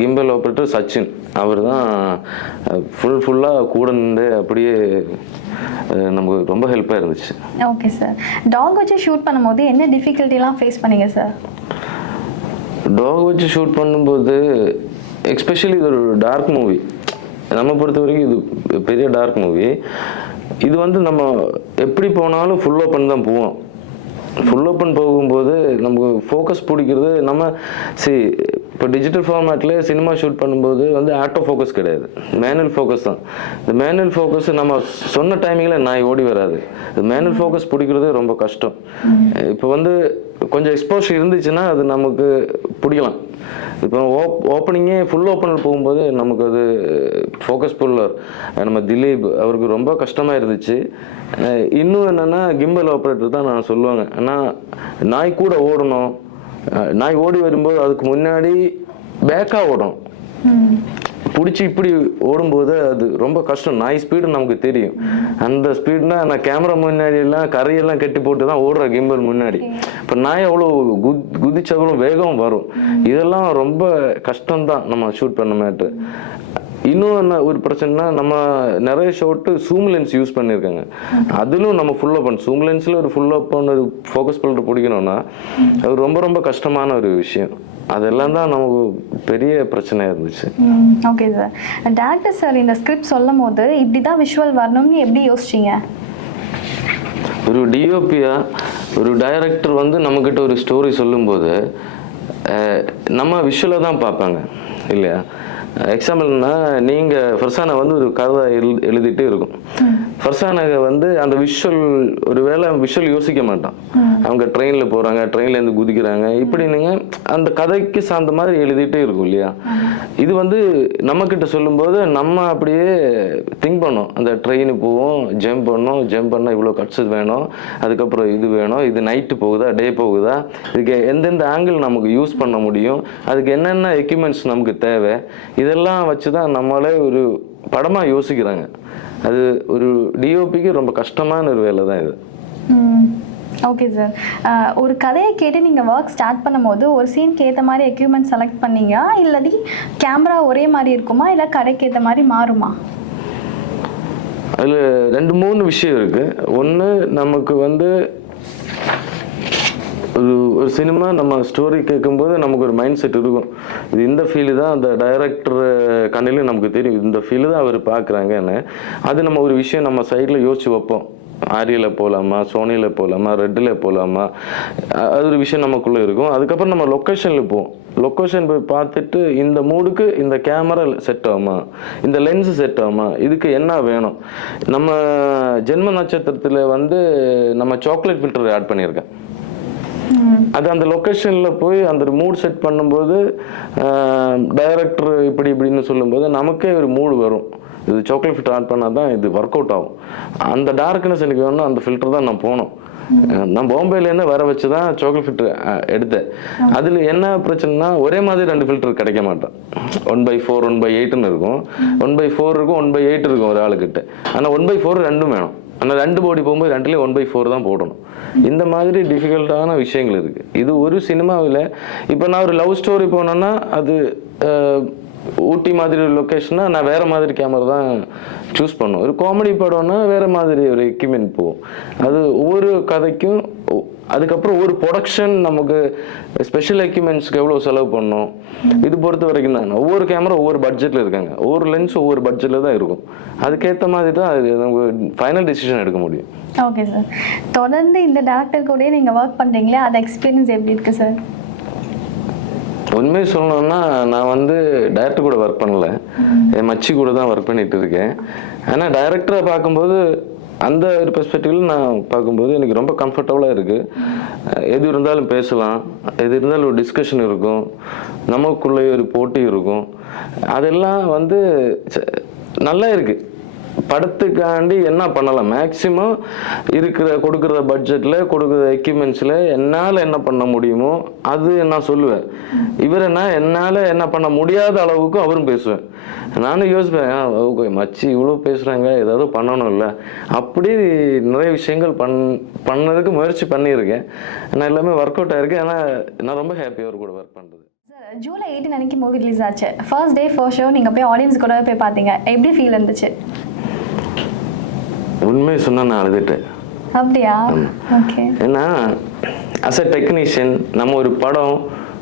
கிம்பல் ஆப்ரேட்டர் சச்சின், அவர் தான் ஃபுல்லாக கூட நின்று அப்படியே நமக்கு ரொம்ப ஹெல்ப்பாக இருந்துச்சு. Okay sir. டாக் வச்சு ஷூட் பண்ணும்போது என்ன டிஃபிகல்ட்டிலாம் ஃபேஸ் பண்ணீங்க சார்? டாக் வச்சு ஷூட் பண்ணும்போது எஸ்பெஷலி இது ஒரு டார்க் மூவி, நம்ம பொறுத்த வரைக்கும் இது பெரிய டார்க் மூவி. இது வந்து நம்ம எப்படி போனாலும் ஃபுல் ஓப்பன் தான் போவோம். ஃபுல் ஓப்பன் போகும்போது நமக்கு ஃபோக்கஸ் பிடிக்கிறது நம்ம இப்போ டிஜிட்டல் ஃபார்மேட்டில் சினிமா ஷூட் பண்ணும்போது வந்து ஆட்டோ ஃபோக்கஸ் கிடையாது, மேனுவல் ஃபோக்கஸ் தான். இந்த மேனுவல் ஃபோக்கஸ் நம்ம சொன்ன டைமிங்கில் நாய் ஓடி வராது. இந்த மேனுவல் ஃபோக்கஸ் பிடிக்கிறது ரொம்ப கஷ்டம். இப்போ வந்து கொஞ்சம் எக்ஸ்போஷர் இருந்துச்சுன்னா அது நமக்கு பிடிக்கலாம். இப்போ ஓப்பனிங்கே ஃபுல் ஓப்பனில் போகும்போது நமக்கு அது ஃபோக்கஸ் புல்லர் நம்ம திலீப் அவருக்கு ரொம்ப கஷ்டமாக இருந்துச்சு. இன்னும் என்னென்னா கிம்பல் ஆப்ரேட்டர் தான் நான் சொல்லுவாங்க. ஆனால் நாய் கூட ஓடணும், நாய் ஓடி வரும்போது அதுக்கு முன்னாடி பேக்காக ஓடணும். பிடிச்சி இப்படி ஓடும்போது அது ரொம்ப கஷ்டம். நாய் ஸ்பீடு நமக்கு தெரியும். அந்த ஸ்பீடுனா நான் கேமரா முன்னாடி எல்லாம் கரையெல்லாம் கட்டி போட்டு தான் ஓடுற கிம்பல் முன்னாடி. இப்போ நாய் அவ்வளோ குதிச்சு அவ்வளோ வேகம் வரும். இதெல்லாம் ரொம்ப கஷ்டம்தான் நம்ம ஷூட் பண்ண மேட்டு. இன்னும் என்ன ஒரு பிரச்சனைனா, நம்ம நிறைய ஷாட்டு ஜூம் லென்ஸ் யூஸ் பண்ணியிருக்காங்க. அதிலும் நம்ம ஃபுல் ஓப்பன் ஜூம் லென்ஸில் ஒரு ஃபுல் ஓப்பன் ஒரு ஃபோக்கஸ் பண்ணுறது பிடிக்கணும்னா அது ரொம்ப ரொம்ப கஷ்டமான ஒரு விஷயம். அதெல்லாம் தான் நமக்கு பெரிய பிரச்சனையாக இருந்துச்சு. Okay sir. டேரக்டர் சார் இந்த ஸ்கிரிப்ட் சொல்லும் போது இப்படி தான் விஷுவல் வரணும்னு எப்படி யோசிச்சிங்க? ஒரு டிஓபியா ஒரு டைரக்டர் வந்து நம்மக்கிட்ட ஒரு ஸ்டோரி சொல்லும்போது நம்ம விஷுவலை தான் பார்ப்பாங்க இல்லையா? எக்ஸாம்பிள்னா நீங்கள் ஃபர்சானா வந்து ஒரு கதை எழுதிட்டு இருக்கும். ஃபர்சானாக வந்து அந்த விஷுவல் ஒரு வேளை விஷுவல் யோசிக்க மாட்டான். அவங்க ட்ரெயினில் போகிறாங்க, ட்ரெயின்லேருந்து குதிக்கிறாங்க, இப்படி நீங்கள் அந்த கதைக்கு சார்ந்த மாதிரி எழுதிட்டே இருக்கும் இல்லையா? இது வந்து நம்மக்கிட்ட சொல்லும்போது நம்ம அப்படியே திங்க் பண்ணோம். அந்த ட்ரெயின் போவோம், ஜம்ப் பண்ணோம் இவ்வளோ கட்ஸ் வேணும், அதுக்கப்புறம் இது வேணும், இது நைட்டு போகுதா டே போகுதா, இதுக்கு எந்தெந்த ஆங்கிள் நமக்கு யூஸ் பண்ண முடியும், அதுக்கு என்னென்ன எக்யூப்மெண்ட்ஸ் நமக்கு தேவை, இதெல்லாம் வச்சு தான் நம்மளே ஒரு படமாக யோசிக்கிறாங்க. அது ஒரு டிஓபிக்கு ரொம்ப கஷ்டமான ஒரு வேலை தான் இது. Okay sir. ஒரு கதையை கேட்டு நீங்கள் ஒர்க் ஸ்டார்ட் பண்ணும்போது ஒரு சீனுக்கு ஏற்ற மாதிரி எக்யூப்மெண்ட் செலக்ட் பண்ணீங்க, இல்லாட்டி கேமரா ஒரே மாதிரி இருக்குமா, இல்லை கதைக்கு ஏற்ற மாதிரி மாறுமா? அதில் 2-3 விஷயம் இருக்குது. ஒன்று, நமக்கு வந்து ஒரு சினிமா நம்ம ஸ்டோரி கேட்கும்போது நமக்கு ஒரு மைண்ட் செட் இருக்கும். இது இந்த ஃபீலு தான் அந்த டைரக்டர் கண்ணிலையும் நமக்கு தெரியும், இந்த ஃபீலு தான் அவர் பார்க்குறாங்கன்னு. அது நம்ம ஒரு விஷயம் நம்ம சைடில் யோசிச்சு வைப்போம். ஆரியில் போகலாமா, சோனியில் போகலாமா, ரெட்டில் போகலாமா, அது ஒரு விஷயம் நமக்குள்ளே இருக்கும். அதுக்கப்புறம் நம்ம லொக்கேஷனில் போவோம். லொக்கேஷன் போய் பார்த்துட்டு இந்த மூடுக்கு இந்த கேமரா செட் ஆகுமா, இந்த லென்ஸு செட் ஆகுமா, இதுக்கு என்ன வேணும். நம்ம ஜென்ம நட்சத்திரத்தில் வந்து நம்ம சாக்லேட் ஃபில்டர் ஆட் பண்ணியிருக்கேன். அது அந்த லொக்கேஷனில் போய் அந்த மூட் செட் பண்ணும்போது டைரக்டர் இப்படின்னு சொல்லும்போது நமக்கே ஒரு மூடு வரும். இது சாக்லேட் ஃபில்டர் ஆட் பண்ணால் தான் இது ஒர்க் அவுட் ஆகும். அந்த டார்க்னஸ் எனக்கு வேணும்னா அந்த ஃபில்டர் தான் நான் போகணும். நான் பாம்பேலேருந்து வர வச்சு தான் சாக்லேட் ஃபில்டர் எடுத்தேன். அதில் என்ன பிரச்சனைனா, ஒரே மாதிரி 2 ஃபில்டர் கிடைக்க மாட்டேன். 1/4 1/8ன்னு இருக்கும், 1/4 இருக்கும், 1/8 இருக்கும் ஒரு ஆளுக்கிட்ட. ஆனால் 1/4 ரெண்டும் வேணும். ஆனால் 2 பாடி போகும்போது 2லேயும் 1/4 தான் போடணும். இந்த மாதிரி டிஃபிகல்ட்டான விஷயங்கள் இருக்குது. இது ஒரு சினிமாவில் இப்போ நான் ஒரு லவ் ஸ்டோரி போனேன்னா அது ஊட்டி மாதிரி ஒரு லொக்கேஷன்னா நான் வேறு மாதிரி கேமரா தான் சூஸ் பண்ணுவோம். ஒரு காமெடி படம்னா வேறு மாதிரி ஒரு எக்யூப்மெண்ட் போகும். அது ஒவ்வொரு கதைக்கும் அதுக்கப்புறம் ஒரு ப்ரொடக்ஷன் நமக்கு ஸ்பெஷல் எக்யூப்மெண்ட்ஸ்க்கு எவ்வளோ செலவு பண்ணணும், இது பொறுத்த வரைக்கும் தான். ஒவ்வொரு கேமரா ஒவ்வொரு பட்ஜெட்டில் இருக்காங்க, ஒவ்வொரு லென்ஸ் ஒவ்வொரு பட்ஜெட்டில் தான் இருக்கும். அதுக்கேற்ற மாதிரி தான் அது நமக்கு ஃபைனல் டிசிஷன் எடுக்க முடியும். Okay sir. தொடர்ந்து இந்த டேரக்டர் கூட நீங்கள் ஒர்க் பண்ணுறீங்களே, அது எக்ஸ்பீரியன்ஸ் எப்படி இருக்குது சார்? உண்மையை சொல்லணும்னா நான் வந்து டைரக்டர் கூட ஒர்க் பண்ணல, என் மச்சி கூட தான் ஒர்க் பண்ணிட்டு இருக்கேன். ஆனால் டைரக்டரை பார்க்கும்போது அந்த ஒரு பெர்ஸ்பெக்டிவில் நான் பார்க்கும்போது எனக்கு ரொம்ப கம்ஃபர்டபுளாக இருக்குது. எது இருந்தாலும் பேசலாம், எது இருந்தாலும் ஒரு டிஸ்கஷன் இருக்கும், நமக்குள்ளேயே ஒரு போட்டி இருக்கும். அதெல்லாம் வந்து நல்லா இருக்குது. படத்துக்காண்டி என்ன பண்ணலாம், மேக்சிமம் கொடுக்குற பட்ஜெட்டில் கொடுக்குற எக்யூப்மெண்ட்ஸில் என்னால் என்ன பண்ண முடியுமோ அது நான் சொல்லுவேன். என்னால் என்ன பண்ண முடியாத அளவுக்கு அவரும் பேசுவேன். நானும் யோசிப்பேன், ஓகே மச்சி இவ்வளோ பேசுகிறாங்க, ஏதாவது பண்ணணும் இல்லை, அப்படி நிறைய விஷயங்கள் பண்ணதுக்கு முயற்சி பண்ணியிருக்கேன். நான் எல்லாமே ஒர்க் அவுட் ஆகிருக்கு. ஆனால் நான் ரொம்ப ஹாப்பியாக அவர் கூட ஒர்க் பண்ணுறது. சார், ஜூலை 18 அன்னைக்கு மூவி ரிலீஸ் ஆச்சு. ஃபர்ஸ்ட் டே ஃபர்ஸ்ட் ஷோ நீங்கள் போய் ஆடியன்ஸ் கூட போய் பார்த்தீங்க, எப்படி ஃபீல் இருந்துச்சு? உண்மையை சொன்னால் நான் அழுதுட்டேன். அப்படியா? ஓகே. ஏன்னா அஸ் அ டெக்னீஷியன் நம்ம ஒரு படம்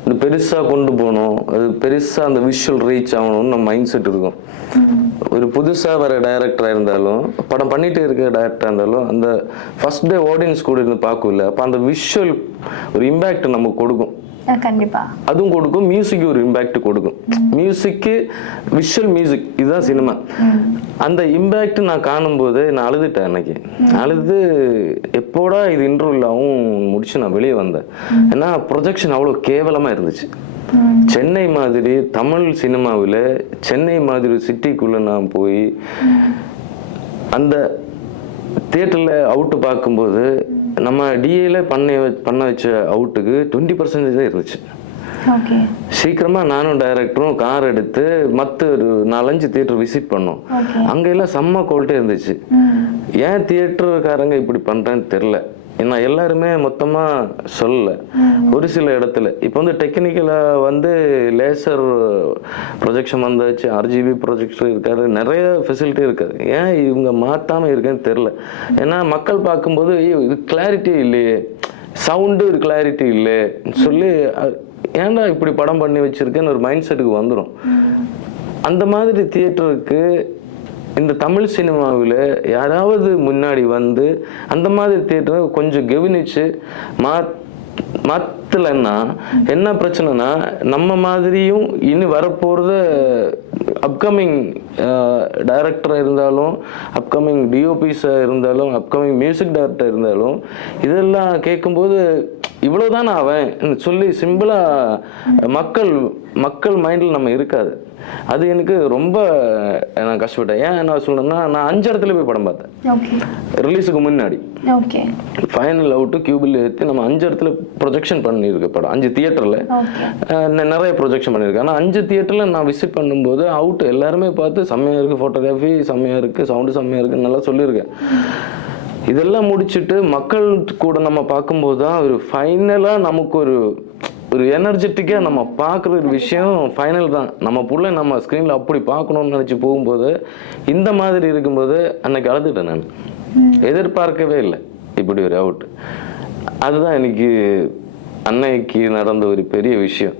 இது பெருசாக கொண்டு போகணும், அது பெருசாக அந்த விஷுவல் ரீச் ஆகணும்னு நம்ம மைண்ட் செட் இருக்கும். ஒரு புதுசாக வர டைரக்டராக இருந்தாலும், படம் பண்ணிட்டு இருக்க டைரக்டராக இருந்தாலும், அந்த ஃபர்ஸ்ட் டே ஆடியன்ஸ் கூட இருந்து பார்க்கல, அப்போ அந்த விஷுவல் ஒரு இம்பேக்ட் நமக்கு கொடுக்கும். கண்டிப்பா அதுவும் கொடுக்கும், மியூசிக் ஒரு இம்பேக்ட் கொடுக்கும். மியூசிக்கு விஷுவல் மியூசிக் இதுதான் சினிமா. அந்த இம்பேக்ட் நான் காணும்போது நான் அழுதுட்டேன் அன்னைக்கு. அழுது எப்போடா இது இன்டர்வியூலாவும் முடிச்சு நான் வெளியே வந்தேன். ஏன்னா ப்ரொஜெக்ஷன் அவ்வளோ கேவலமா இருந்துச்சு. சென்னை மாதிரி தமிழ் சினிமாவில் சென்னை மாதிரி சிட்டிக்குள்ள நான் போய் அந்த தியேட்டர்ல அவுட்டு பார்க்கும்போது நம்ம டிஏல பண்ண வச்ச அவுட்டுக்கு 20% தான் இருந்துச்சு. சீக்கிரமா நானும் டைரக்டரும் கார் எடுத்து மற்ற ஒரு 4-5 தியேட்டர் விசிட் பண்ணோம். அங்க எல்லாம் செம்ம குவாலிட்டி இருந்துச்சு. ஏன் தியேட்டருக்காரங்க இப்படி பண்றேன்னு தெரியல. ஏன்னா எல்லாருமே மொத்தமா சொல்லல. ஒரு சில இடத்துல இப்போ வந்து டெக்னிக்கலா வந்து லேசர் ப்ரொஜெக்ஷன் வந்தாச்சு, RGB ப்ரொஜெக்டர் இருக்காது, நிறைய ஃபெசிலிட்டி இருக்காது. ஏன் இவங்க மாத்தாம இருக்குன்னு தெரியல. ஏன்னா மக்கள் பார்க்கும்போது இது கிளாரிட்டி இல்லையே, சவுண்டு ஒரு கிளாரிட்டி இல்லை சொல்லி ஏன்டா இப்படி படம் பண்ணி வச்சிருக்கேன்னு ஒரு மைண்ட் செட்டுக்கு வந்துடும். அந்த மாதிரி தியேட்டருக்கு இந்த தமிழ் சினிமாவில் யாராவது முன்னாடி வந்து அந்த மாதிரி தியேட்டரை கொஞ்சம் கவனிச்சு மாத்தலைன்னா என்ன பிரச்சனைனா, நம்ம மாதிரியும் இனி வரப்போகிறத அப்கமிங் டைரக்டராக இருந்தாலும், அப்கமிங் டிஓபிஸாக இருந்தாலும், அப்கமிங் மியூசிக் டைரக்டர் இருந்தாலும் இதெல்லாம் கேட்கும்போது இவ்வளோதானே அவன் சொல்லி சிம்பிளாக மக்கள் மைண்டில் நம்ம இருக்காது. அது எனக்கு ரொம்ப நான் கஷ்டப்பட்டேன். ஏன் என்ன சொல்லணும்னா, நான் 5 இடத்துல போய் படம் பார்த்தேன் ரிலீஸுக்கு முன்னாடி. ஃபைனல் அவுட்டு கியூபில் ஏற்றி நம்ம 5 இடத்துல ப்ரொஜெக்ஷன் பண்ணியிருக்க படம், 5 தியேட்டரில் நிறைய ப்ரொஜெக்ஷன் பண்ணியிருக்கேன். ஆனால் 5 தியேட்டரில் நான் விசிட் பண்ணும்போது அவுட் எல்லாருமே பார்த்து செம்மையாக இருக்குது, ஃபோட்டோகிராஃபி செம்மையாக இருக்குது, சவுண்டு செம்மையாக இருக்குன்னு நல்லா சொல்லியிருக்கேன். இதெல்லாம் முடிச்சுட்டு மக்கள் கூட நம்ம பார்க்கும்போது தான் ஒரு ஃபைனலாக நமக்கு ஒரு எனர்ஜெட்டிக்காக நம்ம பார்க்குற ஒரு விஷயம் ஃபைனல் தான். நம்ம புள்ள நம்ம ஸ்க்ரீனில் அப்படி பார்க்கணும்னு நினச்சி போகும்போது இந்த மாதிரி இருக்கும்போது அன்னைக்கு அழுதுட்டேன். நான் எதிர்பார்க்கவே இல்லை இப்படி ஒரு அவுட். அதுதான் எனக்கு அன்னைக்கு நடந்த ஒரு பெரிய விஷயம்.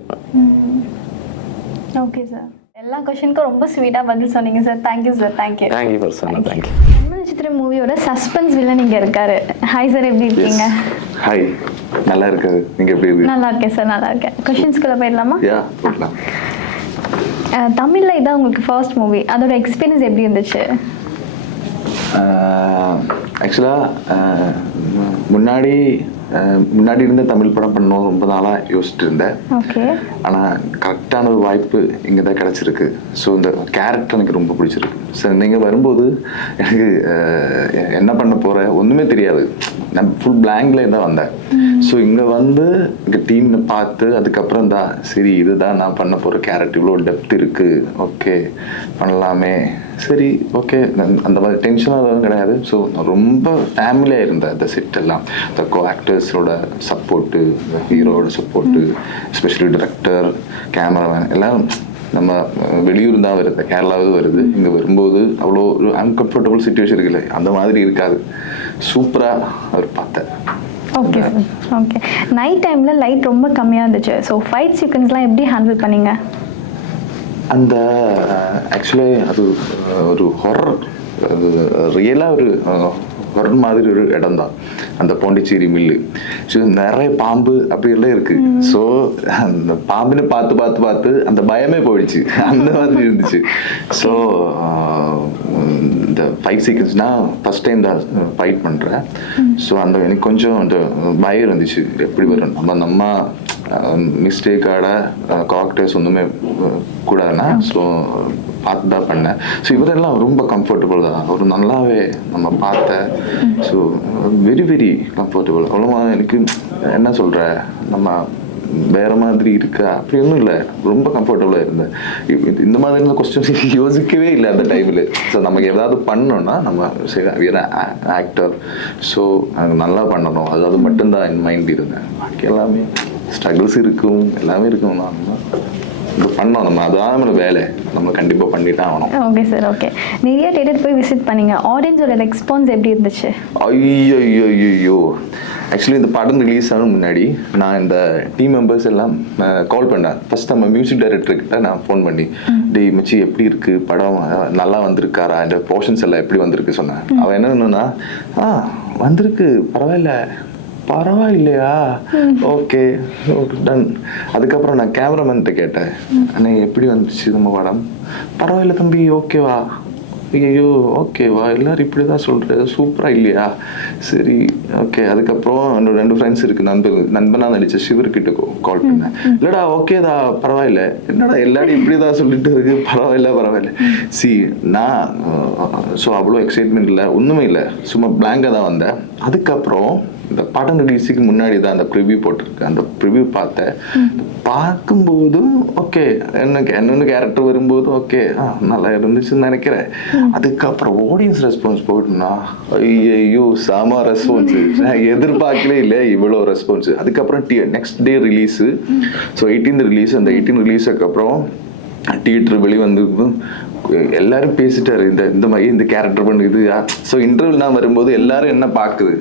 ஓகே சார், எல்லா क्वेश्चनக்கும் ரொம்ப ஸ்வீட்டா பதில் சொன்னீங்க sir. Thank you sir. Thank you பர்சனா. Thank you. நட்சத்திர மூவியோட சஸ்பென்ஸ் வில்லன் இங்க இருக்காரு. ஹாய் சார், எப்படி இருக்கீங்க? ஹாய், நல்லா இருக்காது. நீங்க எப்படி இருக்கீங்க? நல்லா இருக்கேன் சார், நல்லா இருக்கேன். क्वेश्चंसக்குள்ள போயிடலாமா? போடலாம். தமிழ்ல இதான் உங்களுக்கு ஃபர்ஸ்ட் மூவி, அதோட எக்ஸ்பீரியன்ஸ் எப்படி இருந்துச்சு? ஆக்சுவலாக முன்னாடி இருந்த தமிழ் படம் பண்ணணும் ரொம்ப நாளாக யோசிச்சுட்டு இருந்தேன். ஆனால் கரெக்டான ஒரு வாய்ப்பு இங்கே தான் கிடச்சிருக்கு. ஸோ இந்த கேரக்டர் எனக்கு ரொம்ப பிடிச்சிருக்கு. சார் நீங்கள் வரும்போது எனக்கு என்ன பண்ண போகிறேன் ஒன்றுமே தெரியாது. நான் ஃபுல் பிளாங்க்லேயே தான் வந்தேன். ஸோ இங்கே வந்து இங்கே டீம்னு பார்த்து அதுக்கப்புறம் தான் சரி இதுதான் நான் பண்ண போகிற கேரக்டர், இவ்வளோ டெப்த் இருக்குது, ஓகே பண்ணலாமே, சரி ஓகே. அந்த மாதிரி டென்ஷனாக கிடையாது. ஸோ ரொம்ப ஃபேமிலியாக இருந்தேன். அந்த செட் எல்லாம் இந்த கோ ஆக்டர்ஸோட சப்போர்ட்டு, ஹீரோட சப்போர்ட்டு, எஸ்பெஷலி டைரக்டர், கேமராமேன் எல்லாம் நம்ம வெளியூர் தான் வருது, கேரளாவது வருது. இங்கே வரும்போது அவ்வளோ ஒரு அன்கம்ஃபர்டபுள் சுச்சுவேஷன் இருக்குல்ல, அந்த மாதிரி இருக்காது. சூப்பராக அவர் பார்த்தேன். Okay okay. நைட் டைமில் லைட் ரொம்ப கம்மியாக இருந்துச்சு. ஸோ ஃபைட் சீக்வன்ஸ்லாம் எப்படி ஹேண்டில் பண்ணீங்க? அந்த ஆக்சுவலி அது ஒரு ஹொரர், அது ரியலாக ஒரு ஹொரர் மாதிரி ஒரு இடம் தான் அந்த பாண்டிச்சேரி மில்லு. ஸோ நிறைய பாம்பு அப்படியெல்லாம் இருக்குது. ஸோ அந்த பாம்பினை பார்த்து அந்த பயமே போயிடுச்சு, அந்த மாதிரி இருந்துச்சு. ஸோ இந்த ஃபைட் சீக்வன்ஸ்னால் ஃபஸ்ட் டைம் தான் ஃபைட் பண்ணுறேன். ஸோ அந்த எனக்கு கொஞ்சம் அந்த பயம் இருந்துச்சு, எப்படி வரும் நம்ம மிஸ்டேக்கான காக்டர்ஸ் ஒன்றுமே கூடாதுன்னா. ஸோ பார்த்து தான் பண்ணேன். ஸோ இவரெல்லாம் ரொம்ப கம்ஃபர்டபுள் தான், ஒரு நல்லாவே நம்ம பார்த்தேன். So very comfortable. அவ்வளோவா எனக்கு என்ன சொல்கிற, நம்ம வேறு மாதிரி இருக்கா அப்படி ஒன்றும் இல்லை, ரொம்ப கம்ஃபர்டபுளாக இருந்தேன். இந்த மாதிரி கொஸ்டின்ஸ் யோசிக்கவே இல்லை அந்த டைமில். ஸோ நமக்கு ஏதாவது பண்ணோன்னா நம்ம சரி வேறு ஆக்டர், ஸோ நல்லா பண்ணணும், அது மட்டும்தான் என் மைண்ட் இருந்தேன். பாக்கி எல்லாமே ஸ்ட்ரகிள்ஸ் இருக்கும், எல்லாமே இருக்கும். பண்ணோம் நம்ம, அதுதான் நம்மளோட வேலை, நம்ம கண்டிப்பாக பண்ணிதான் ஆகணும். Okay sir, okay. நிறைய தியேட்டர் போய் விசிட் பண்ணீங்க, ஆடியன்ஸோட ரெஸ்பான்ஸ் எப்படி இருந்துச்சு? ஐயோ ஆக்சுவலி இந்த படம் ரிலீஸ் ஆகும் முன்னாடி நான் இந்த டீம் மெம்பர்ஸ் எல்லாம் கால் பண்ணேன். ஃபர்ஸ்ட் நம்ம மியூசிக் டைரக்டர்கிட்ட நான் ஃபோன் பண்ணி, டேய் மச்சி எப்படி இருக்கு படம், நல்லா வந்திருக்காரா, இந்த போர்ஷன்ஸ் எல்லாம் எப்படி வந்திருக்கு சொன்னேன். அவன் என்ன சொன்னா, வந்திருக்கு பரவாயில்ல, பரவாயில்லையா, ஓகே டன். அதுக்கப்புறம் நான் கேமராமேன்கிட்ட கேட்டேன், அண்ணே எப்படி வந்துச்சு நம்ம படம்? பரவாயில்ல தம்பி, ஓகேவா? ஐயோ ஓகேவா, எல்லாரும் இப்படி தான் சொல்கிறது, சூப்பராக இல்லையா? சரி ஓகே. அதுக்கப்புறம் என்னோட 2 ஃப்ரெண்ட்ஸ் இருக்குது, நண்பனாக நடித்த சிவர்கிட்ட கால் பண்ணேன். இல்லைடா ஓகேதா, பரவாயில்ல. என்னடா எல்லாரும் இப்படி தான் சொல்லிட்டு இருக்கு, பரவாயில்ல. சி நான் ஸோ அவ்வளோ எக்ஸைட்மெண்ட் இல்லை, ஒன்றுமே இல்லை, சும்மா பிளாங்காக தான் வந்தேன். அதுக்கப்புறம் இந்த படம் ரிலீஸுக்கு முன்னாடி தான் அந்த ப்ரிவ்யூ போட்டிருக்கு. அந்த ப்ரிவ்யூ பார்த்தேன். பார்க்கும்போதும் ஓகே, என்னென்ன கேரக்டர் வரும்போது ஓகே நல்லா இருந்துச்சுன்னு நினைக்கிறேன். அதுக்கப்புறம் ஆடியன்ஸ் ரெஸ்பான்ஸ் போட்டுனா ஐயோ செம ரெஸ்பான்ஸு. நான் எதிர்பார்க்கவே இல்லை இவ்வளோ ரெஸ்பான்ஸு. அதுக்கப்புறம் next day release. So 18th release. அந்த 18 ரிலீஸுக்கு அப்புறம் தியேட்டர் வெளிவந்து எல்லாரும் பேசிட்டாரு, இந்த மாதிரி இந்த கேரக்டர் பண்ணுது. ஸோ இன்டர்வல் நான் வரும்போது எல்லாரும் என்ன பார்க்குது,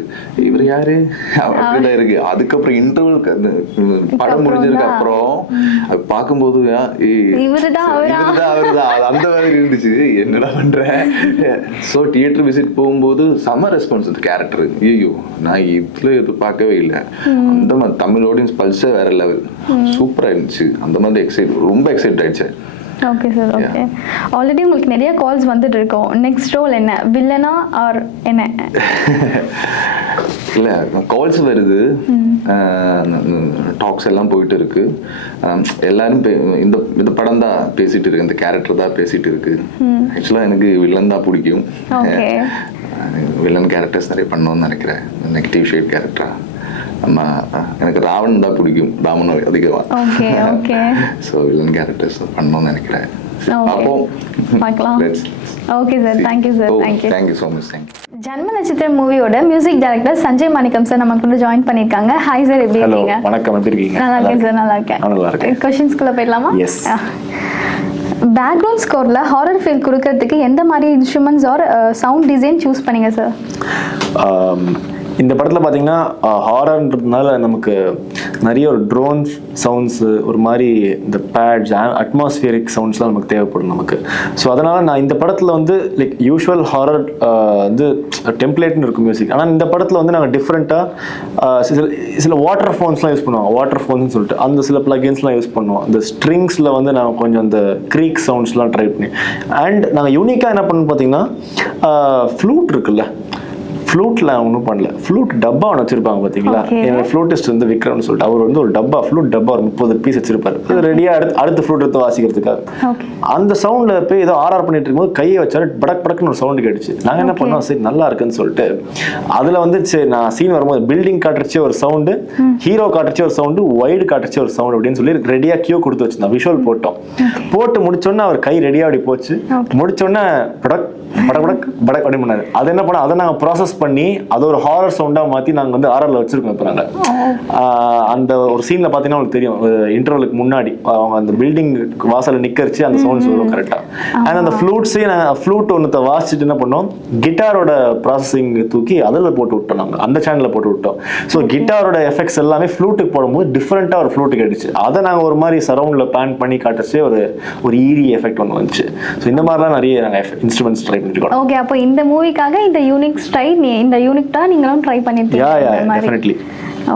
இவர் யாரு அப்படிதான் இருக்கு. அதுக்கப்புறம் இன்டர்வல் படம் முடிஞ்சதுக்கு அப்புறம் பார்க்கும்போது அவருதான் அந்த மாதிரி இருந்துச்சு. என்னடா பண்றேன். ஸோ தியேட்டர் விசிட் போகும்போது செம்ம ரெஸ்பான்ஸ் அந்த கேரக்டர். ஐயோ நான் இவ்வளோ எதிர்பார்க்கவே இல்லை. அந்த மாதிரி தமிழ் ஆடியன்ஸ் பல்ஸே வேற லெவல், சூப்பராக இருந்துச்சு. அந்த மாதிரி ரொம்ப எக்ஸைட் ஆயிடுச்சு. Okay sir, okay. ஆல்ரெடி உங்களுக்கு நிறைய கால்ஸ் வந்துட்டு இருக்கோம். நெக்ஸ்ட் ரோல் என்ன, வில்லனா ஆர் என்ன? இல்லை கால்ஸ் வருது, டாக்ஸ் எல்லாம் போயிட்டு இருக்கு. எல்லாரும் இந்த படம் தான் பேசிட்டு இருக்கு, இந்த கேரக்டர் தான் பேசிட்டு இருக்கு. ஆக்சுவலாக எனக்கு வில்லன் தான் பிடிக்கும். வில்லன் கேரக்டர்ஸ் நிறைய பண்ணணும்னு நினைக்கிறேன், நெகட்டிவ் ஷேட் கேரக்டரா. எனக்கு ராவன் தான் பிடிக்கும், ராமன் அதிகமாக. ஸோ வில்லன் கேரக்டர்ஸ் பண்ணணும்னு நினைக்கிறேன். பார்க்கலாம். Okay sir, thank you sir. Thank you so much. Thank you. ஜன்ம நட்சத்திரம் மூவியோட மியூசிக் டைரக்டர் சஞ்சய் மாணிக்கம் சார் நமக்கு வந்து ஜாயின் பண்ணியிருக்காங்க. ஹாய் சார், எப்படி இருக்கீங்க? வணக்கம், எப்படி இருக்கீங்க? நல்லா இருக்கேன் சார், நல்லா இருக்கேன். கொஸ்டின்ஸ்குள்ளே போயிடலாமா? எஸ். பேக்ரவுண்ட் ஸ்கோரில் ஹாரர் ஃபீல் கொடுக்கறதுக்கு எந்த மாதிரி instruments or sound design choose பண்ணீங்க சார்? இந்த படத்தில் பார்த்தீங்கன்னா ஹாரர்ன்றதுனால நமக்கு நிறைய ஒரு ட்ரோன்ஸ் சவுண்ட்ஸு, ஒரு மாதிரி இந்த பேட்ஸ், அட்மாஸ்பியரிக் சவுண்ட்ஸ்லாம் நமக்கு தேவைப்படும் நமக்கு. ஸோ அதனால் நான் இந்த படத்தில் வந்து லைக் யூஷுவல் ஹாரர் வந்து டெம்ப்ளேட்னு இருக்கும் மியூசிக். ஆனால் இந்த படத்தில் வந்து நாங்கள் டிஃப்ரெண்ட்டாக சில வாட்டர் ஃபோன்ஸ்லாம் யூஸ் பண்ணுவோம். வாட்டர் ஃபோன்ஸ்னு சொல்லிட்டு அந்த சில ப்ளகின்ஸ்லாம் யூஸ் பண்ணுவோம். அந்த ஸ்ட்ரிங்ஸில் வந்து நாங்கள் கொஞ்சம் அந்த க்ரீக் சவுண்ட்ஸ்லாம் ட்ரை பண்ணி, அண்ட் நாங்கள் யூனிக்காக என்ன பண்ணோம்னு பார்த்தீங்கன்னா ஃப்ளூட் இருக்குல்ல, ஃப்ளூட்டில் ஒன்றும் பண்ணல. ஃப்ளூட் டப்பா ஒன்று வச்சிருப்பாங்க பார்த்தீங்களா? என்னோட ஃப்ளூட்டிஸ்ட் வந்து விக்ரம்னு சொல்லிட்டு அவர் வந்து ஒரு டப்பா, ஃப்ளூட் டப்பா ஒரு 30 பீஸ் வச்சிருப்பாரு. அது ரெடியாக அடுத்த ஃப்ளூட் எடுத்து வாசிக்கிறதுக்காக. அந்த சவுண்டில் போய் ஏதோ ஆர்ஆர் பண்ணிட்டு இருக்கும்போது கையை வச்சாரு, படக் படக்குன்னு ஒரு சவுண்டு கேட்டுச்சு. நாங்கள் என்ன பண்ணோம், சரி நல்லா இருக்குன்னு சொல்லிட்டு அதில் வந்து சரி நான் சீன் வரும்போது பில்டிங் காட்டுச்சு ஒரு சவுண்டு, ஹீரோ காட்டுச்சு ஒரு சவுண்டு, வைடு காட்டுச்சு ஒரு சவுண்ட் அப்படின்னு சொல்லி ரெடியாக கியூ கொடுத்து வச்சிருந்தோம். விஷுவல் போட்டோம். போட்டு முடிச்சோன்னே அவர் கை ரெடியாக அப்படி போச்சு. முடிச்சோன்னே படக் படக் படக் அப்படின்னு பண்ணாரு. அது என்ன பண்ண, அதை நாங்கள் ப்ராசஸ் பண்ணி அதை ஒரு ஹாரர் சவுண்டாக மாற்றி நாங்கள் வந்து ஆர்ஆரில் வச்சிருக்கோம். இப்போ நாங்கள் அந்த ஒரு சீனில் பார்த்தீங்கன்னா உங்களுக்கு தெரியும், இன்டர்வலுக்கு முன்னாடி அவங்க அந்த பில்டிங் வாசலில் நிற்கரிச்சு அந்த சவுண்ட்ஸ் வரும் கரெக்டாக. அண்ட் அந்த ஃப்ளூட்ஸையும் நாங்கள் ஃப்ளூட் ஒன்றத்தை வாசிச்சுட்டு என்ன பண்ணோம், கிட்டாரோட ப்ராசஸிங் தூக்கி அதில் போட்டு விட்டோம். நாங்கள் அந்த சேனலில் போட்டு விட்டோம். ஸோ கிட்டாரோட எஃபெக்ட்ஸ் எல்லாமே ஃப்ளூட்டுக்கு போடும்போது டிஃப்ரெண்ட்டாக ஒரு ஃப்ளூட்டு கேட்டுச்சு. அதை நாங்கள் ஒரு மாதிரி சரௌண்டில் பிளான் பண்ணி காட்டுச்சு, ஒரு ஈரி எஃபெக்ட் ஒன்று வந்துச்சு. ஸோ இந்த மாதிரிலாம் நிறைய நாங்கள் இன்ஸ்ட்ருமெண்ட்ஸ் ட்ரை பண்ணிருக்கோம். ஓகே, அப்போ இந்த மூவிக்காக இந்த யூனிக் ஸ்டைல், இந்த யூனிக் தான் நீங்களும் ட்ரை பண்ணிருக்கீங்க. டெஃபினெட்லி.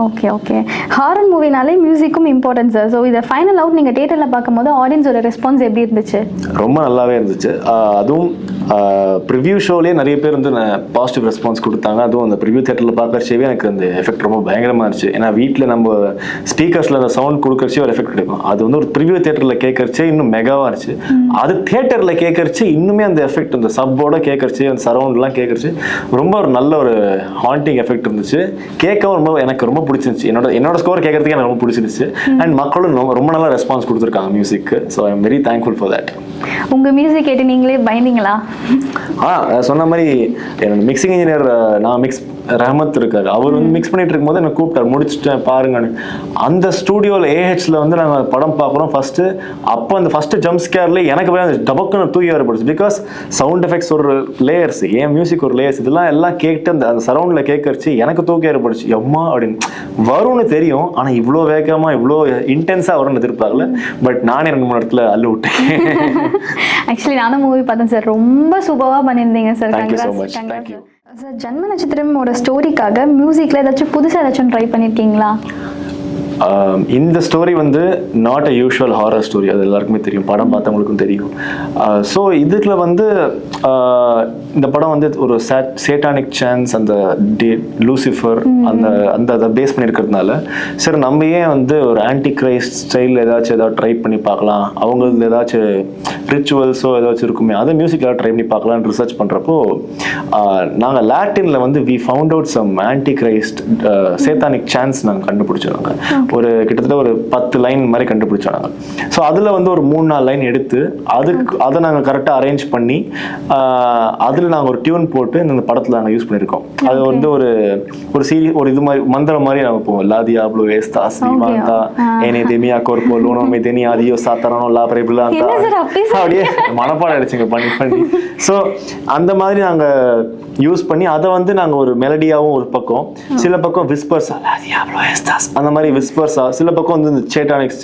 Okay okay. ஹாரர் மூவினாலே மியூசிக்கும் இம்பார்ட்டன்ஸ் சார். ஸோ இதை ஃபைனல் அவுட் நீங்கள் தியேட்டரில் பார்க்கும்போது ஆடியன்ஸோட ரெஸ்பான்ஸ் எப்படி இருந்துச்சு? ரொம்ப நல்லாவே இருந்துச்சு. அதுவும் ப்ரிவ்யூ ஷோலேயே நிறைய பேர் வந்து பாசிட்டிவ் ரெஸ்பான்ஸ் கொடுத்தாங்க. அதுவும் அந்த ப்ரிவ்யூ தியேட்டரில் பார்க்கறச்சேவே எனக்கு அந்த எஃபெக்ட் ரொம்ப பயங்கரமாக இருந்துச்சு. ஏன்னா வீட்டில் நம்ம ஸ்பீக்கர்ஸில் அந்த சவுண்ட் கொடுக்கறச்சே ஒரு எஃபெக்ட் கிடைக்கும். அது வந்து ஒரு ப்ரிவ்யூ தியேட்டரில் கேட்கறச்சே இன்னும் மெகாவாக இருந்துச்சு. அது தியேட்டரில் கேட்கறச்சு இன்னுமே அந்த எஃபெக்ட், அந்த சப்போட கேட்கறச்சு, அந்த சரௌண்ட்லாம் கேட்கறச்சு ரொம்ப ஒரு நல்ல ஒரு ஹாண்டிங் எஃபெக்ட் இருந்துச்சு. கேட்கவும் ரொம்ப எனக்கு ரொம்ப பிடிச்சிருந்துச்சு. என்னோட ஸ்கோர் கேட்கறதுக்கு எனக்கு ரொம்ப பிடிச்சிருந்துச்சு. அண்ட் மக்களும் ரொம்ப நல்லா ரெஸ்பான்ஸ் கொடுத்துருக்காங்க மியூசிக்கு. So I am very thankful for that. உங்கள் மியூசிக் கேட்டு நீங்களே பயந்தீங்களா? சொன்ன மாதிரி என்னோட மிக்சிங் இன்ஜினியர் ரஹமத் இருக்காரு, அவர் வந்து மிக்ஸ் பண்ணிட்டு இருக்கும்போது என்னை கூப்பிட்டார், முடிச்சுட்டேன் பாருங்கன்னு. அந்த ஸ்டூடியோவில் ஏஹெச்ல வந்து நாங்கள் படம் பார்க்குறோம் ஃபர்ஸ்ட். அப்போ அந்த ஃபர்ஸ்ட் ஜம்ப் ஸ்கேர்ல எனக்கு டபக்குன்னு தூக்கி வரப்படுச்சு. பிகாஸ் சவுண்ட் எஃபெக்ட்ஸ் ஒரு லேயர்ஸ், ஏன் மியூசிக் ஒரு லேயர்ஸ், எல்லாம் கேட்டு அந்த சரௌண்டில் கேட்கறச்சு எனக்கு தூக்கி வரப்படுச்சு. எம்மா அப்படின்னு வரும்னு தெரியும், ஆனால் இவ்வளோ வேகமாக இவ்வளோ இன்டென்ஸாக வரும்னு எதிர்பார்க்கல. பட் நானே 2-3 இடத்துல அள்ளு விட்டேன். ஆக்சுவலி நானும் மூவி பார்த்தேன் சார், ரொம்ப சூப்பராக பண்ணியிருந்தீங்க sir. Thank you so much. Thank you. Sir ஜன்ம நட்சத்திரமோட ஸ்டோரிக்காக மியூசிக்கில் ஏதாச்சும் புதுசாக ஏதாச்சும் ட்ரை பண்ணியிருக்கீங்களா? இந்த ஸ்டோரி வந்து not a usual horror story, அது எல்லாருக்குமே தெரியும், படம் பார்த்தவங்களுக்கும் தெரியும். ஸோ இதுல வந்து இந்த படம் வந்து ஒரு சேட்டானிக் சான்ஸ், அந்த லூசிஃபர் அந்த அந்த அதை பேஸ் பண்ணியிருக்கிறதுனால சரி நம்ம ஏன் வந்து ஒரு ஆன்டி கிரைஸ்ட் ஸ்டைலில் ஏதாச்சும் ட்ரை பண்ணி பார்க்கலாம், அவங்களுக்கு ஏதாச்சும் ரிச்சுவல்ஸோ ஏதாச்சும் இருக்குமே அதை மியூசிக்கில் ட்ரை பண்ணி பார்க்கலான்னு ரிசர்ச் பண்ணுறப்போ நாங்கள் லாட்டினில் வந்து we found out some antichrist satanic chants நாங்கள் கண்டுபிடிச்சோம். ஒரு கிட்டத்தட்ட ஒரு 10 லைன் மாதிரி கண்டுபிடிச்சாங்க. ஸோ அதில் வந்து ஒரு 3-4 லைன் எடுத்து அதை நாங்கள் கரெக்டாக அரேஞ்ச் பண்ணி அதில் நாங்கள் ஒரு டியூன் போட்டு இந்த படத்தில் நாங்கள் யூஸ் பண்ணியிருக்கோம். அது வந்து ஒரு இது மாதிரி மந்திரம் மாதிரி நாங்கள் போவோம். லாதியா ப்ளூ ஏஸ்தா ஸ்ரீமாந்தா ஏனே தெமியா கோர்போ லோனோமே தெனி ஆதியோ சாத்தானோ லா பிரேபிளாந்தா அப்படியே மனப்பாடம் அடிச்சுங்க பண்ணி. ஸோ அந்த மாதிரி நாங்கள் யூஸ் பண்ணி அதை வந்து நாங்கள் ஒரு மெலடியாகவும் ஒரு பக்கம், சில பக்கம் விஸ்பர்ஸா லாதியா ப்ளூ ஏஸ்தாஸ் அந்த மாதிரி விஸ்பர்ஸா, சில பக்கம் வந்து இந்த சேட்டானிக்